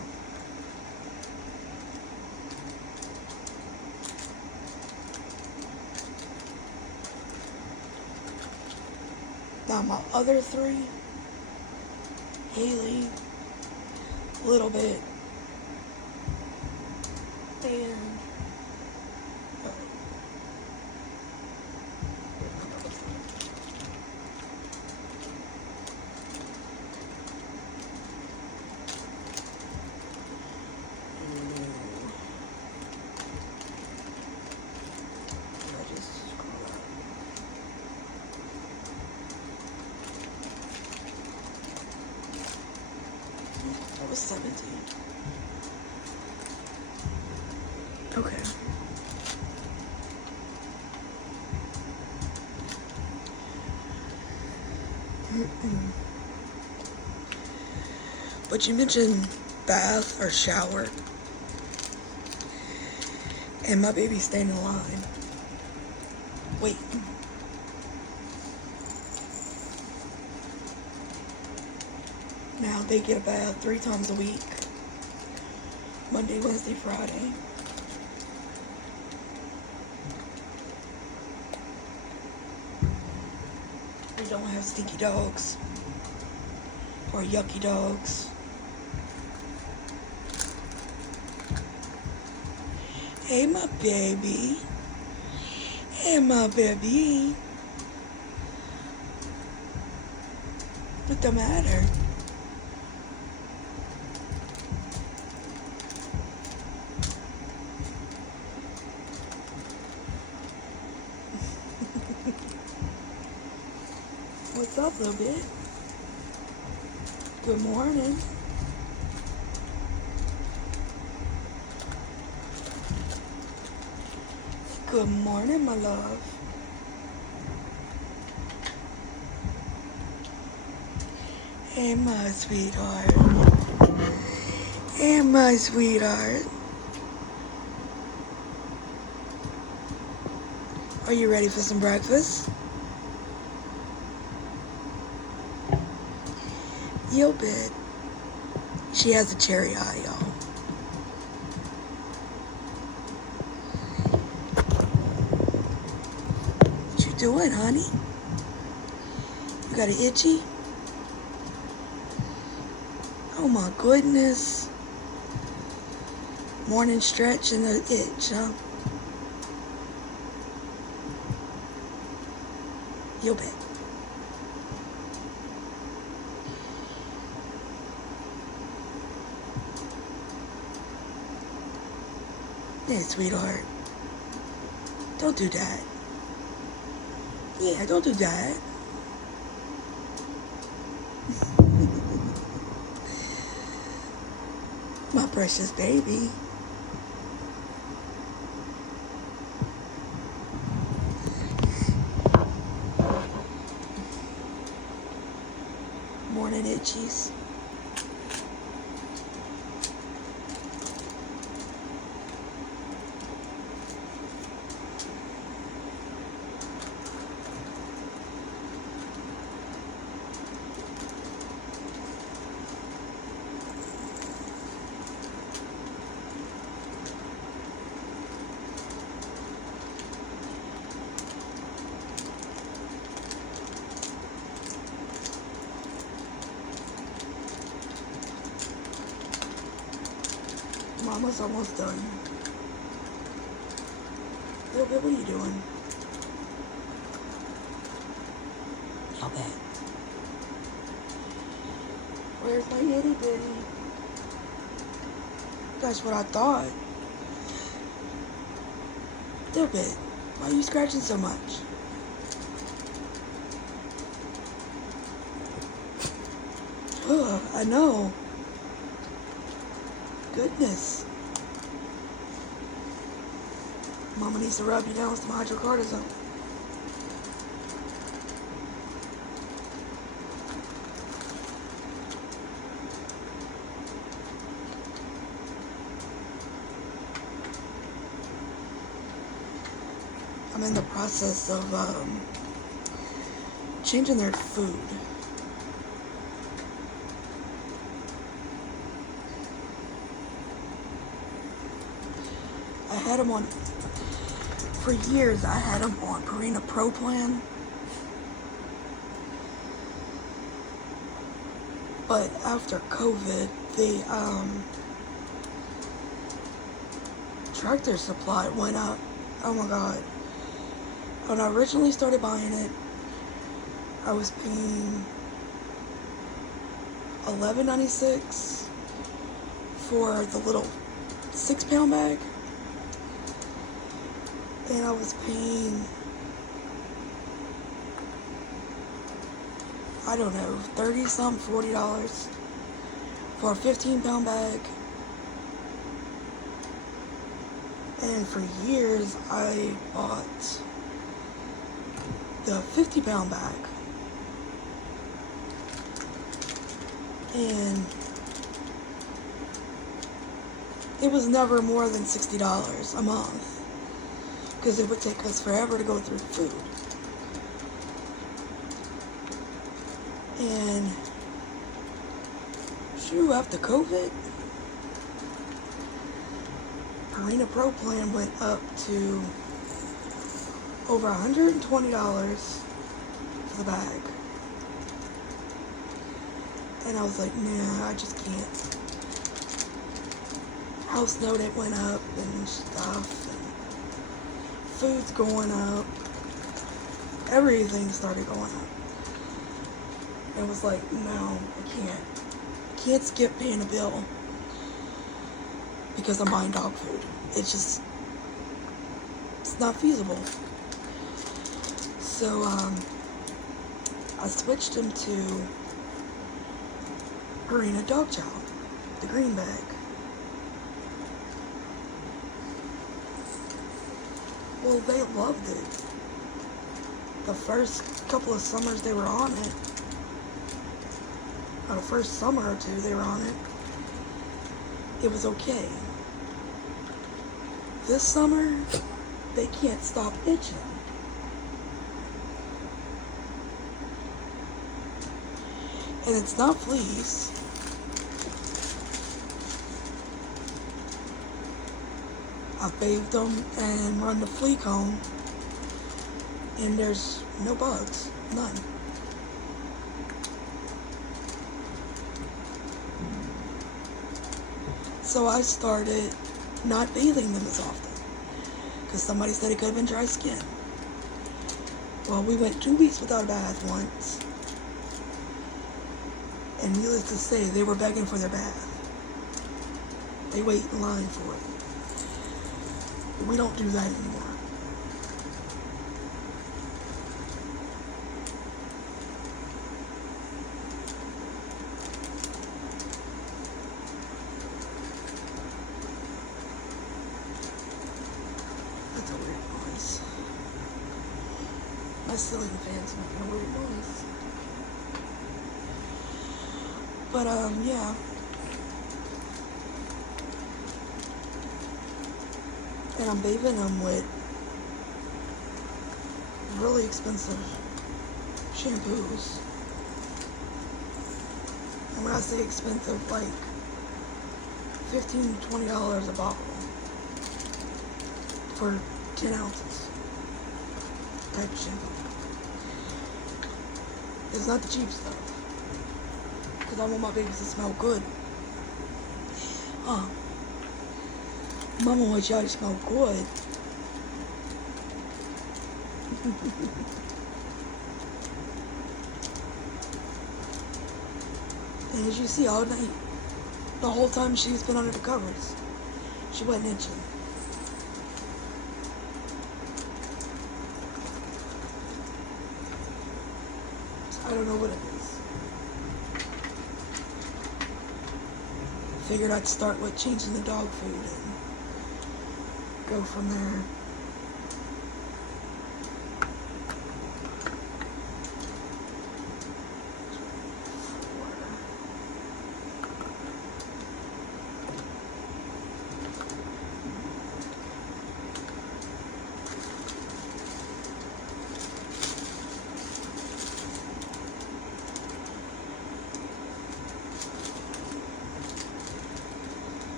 Now my other three, Haley, Little Bit, and that was 17. Okay. But you mentioned bath or shower, and my baby standing in line. Wait. Now they get a bath 3 times a week. Monday, Wednesday, Friday. We don't have stinky dogs or yucky dogs. Hey, my baby. Hey, my baby. What the matter? What's up, little bit? Good morning. Good morning, my love. Hey, my sweetheart. Hey, my sweetheart. Are you ready for some breakfast? Yo, bit. She has a cherry eye, y'all. What you doing, honey? You got an itchy? Oh my goodness. Morning stretch and the itch, huh? You bet. Yeah, sweetheart. Don't do that. Yeah, don't do that. My precious baby. Morning itchies. Mama's almost done. Little bit, what are you doing? Y'all bet. Where's my itty bitty? That's what I thought. Little bit. Why are you scratching so much? Ugh, I know. Goodness. Mama needs to rub you down with some hydrocortisone. I'm in the process of changing their food. I had them on, for years I had them on Purina Pro Plan. But after COVID, the tractor supply went up. Oh my God. When I originally started buying it, I was paying $11.96 for the little 6-pound bag. And I was paying, I don't know, 30 something, $40 for a 15-pound bag. And for years I bought the 50-pound bag. And it was never more than $60 a month, because it would take us forever to go through the food. And shoo, after COVID, Purina Pro Plan went up to over $120 for the bag. And I was like, nah, I just can't house note it went up and stuff, and food's going up. Everything started going up. I was like, no, I can't skip paying a bill because I'm buying dog food. It's not feasible. So I switched him to Purina Dog Chow, the green bag. Well, they loved it. The first couple of summers they were on it, or the first summer or two they were on it, it was okay. This summer, they can't stop itching. And it's not fleas. I've bathed them and run the flea comb, and there's no bugs, none. So I started not bathing them as often, because somebody said it could have been dry skin. Well, we went 2 weeks without a bath once, and needless to say, they were begging for their bath. They wait in line for it. But we don't do that anymore. That's a weird noise. My ceiling fan's making a weird noise. But, yeah. And I'm bathing them with really expensive shampoos. And when I say expensive, like $15 to $20 a bottle for 10 ounces type of shampoo. It's not the cheap stuff, because I want my babies to smell good. Mama wants y'all to smell good. And as you see, all night, the whole time she's been under the covers, she wasn't itching. I don't know what it is. Figured I'd start with changing the dog food and go from there.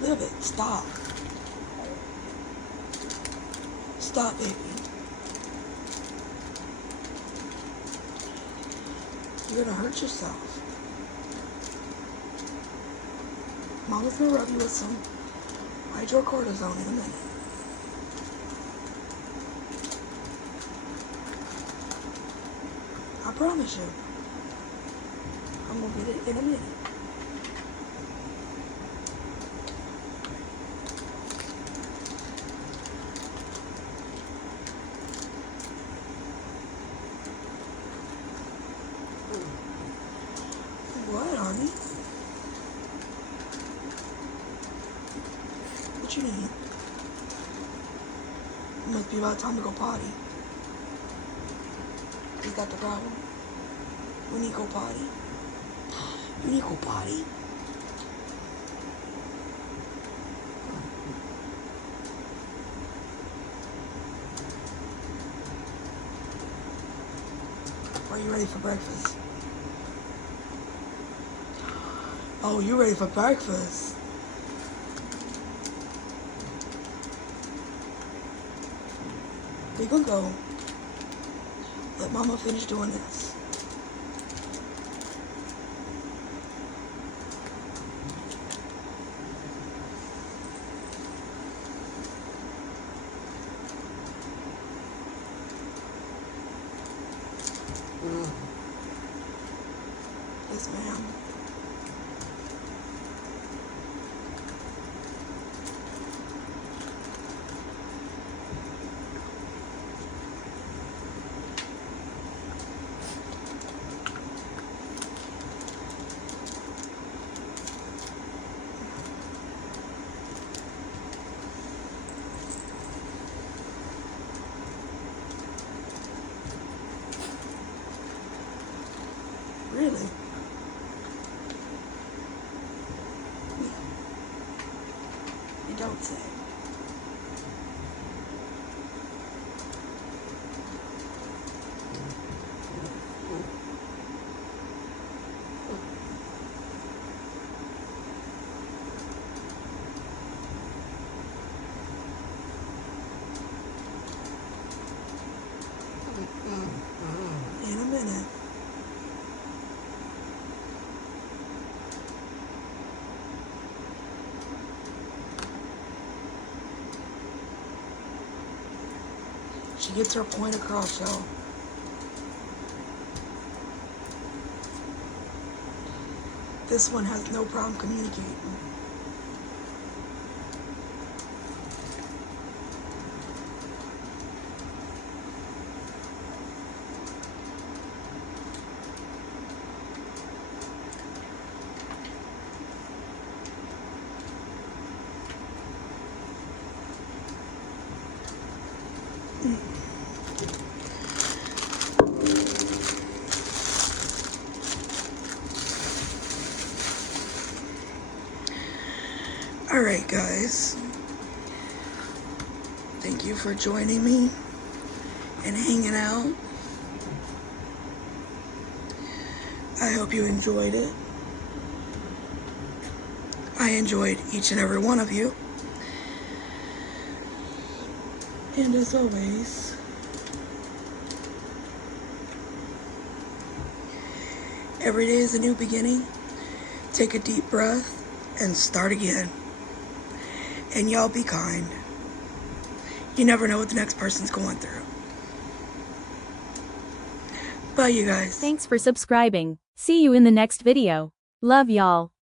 Little bit. Stop. Stop, baby. You're gonna hurt yourself. Mama's gonna rub you with some hydrocortisone in a minute. I promise you. I'm gonna get it in a minute. What, honey? What you need? It must be about time to go potty. Is that the problem? We need to go potty. You need to go potty. Are you ready for breakfast? Oh, you ready for breakfast? We gonna go. Let Mama finish doing this. don't say. In a minute. She gets her point across, y'all. This one has no problem communicating. Alright, guys. Thank you for joining me and hanging out. I hope you enjoyed it. I enjoyed each and every one of you. And as always, every day is a new beginning. Take a deep breath and start again. And y'all be kind. You never know what the next person's going through. Bye, you guys. Thanks for subscribing. See you in the next video. Love y'all.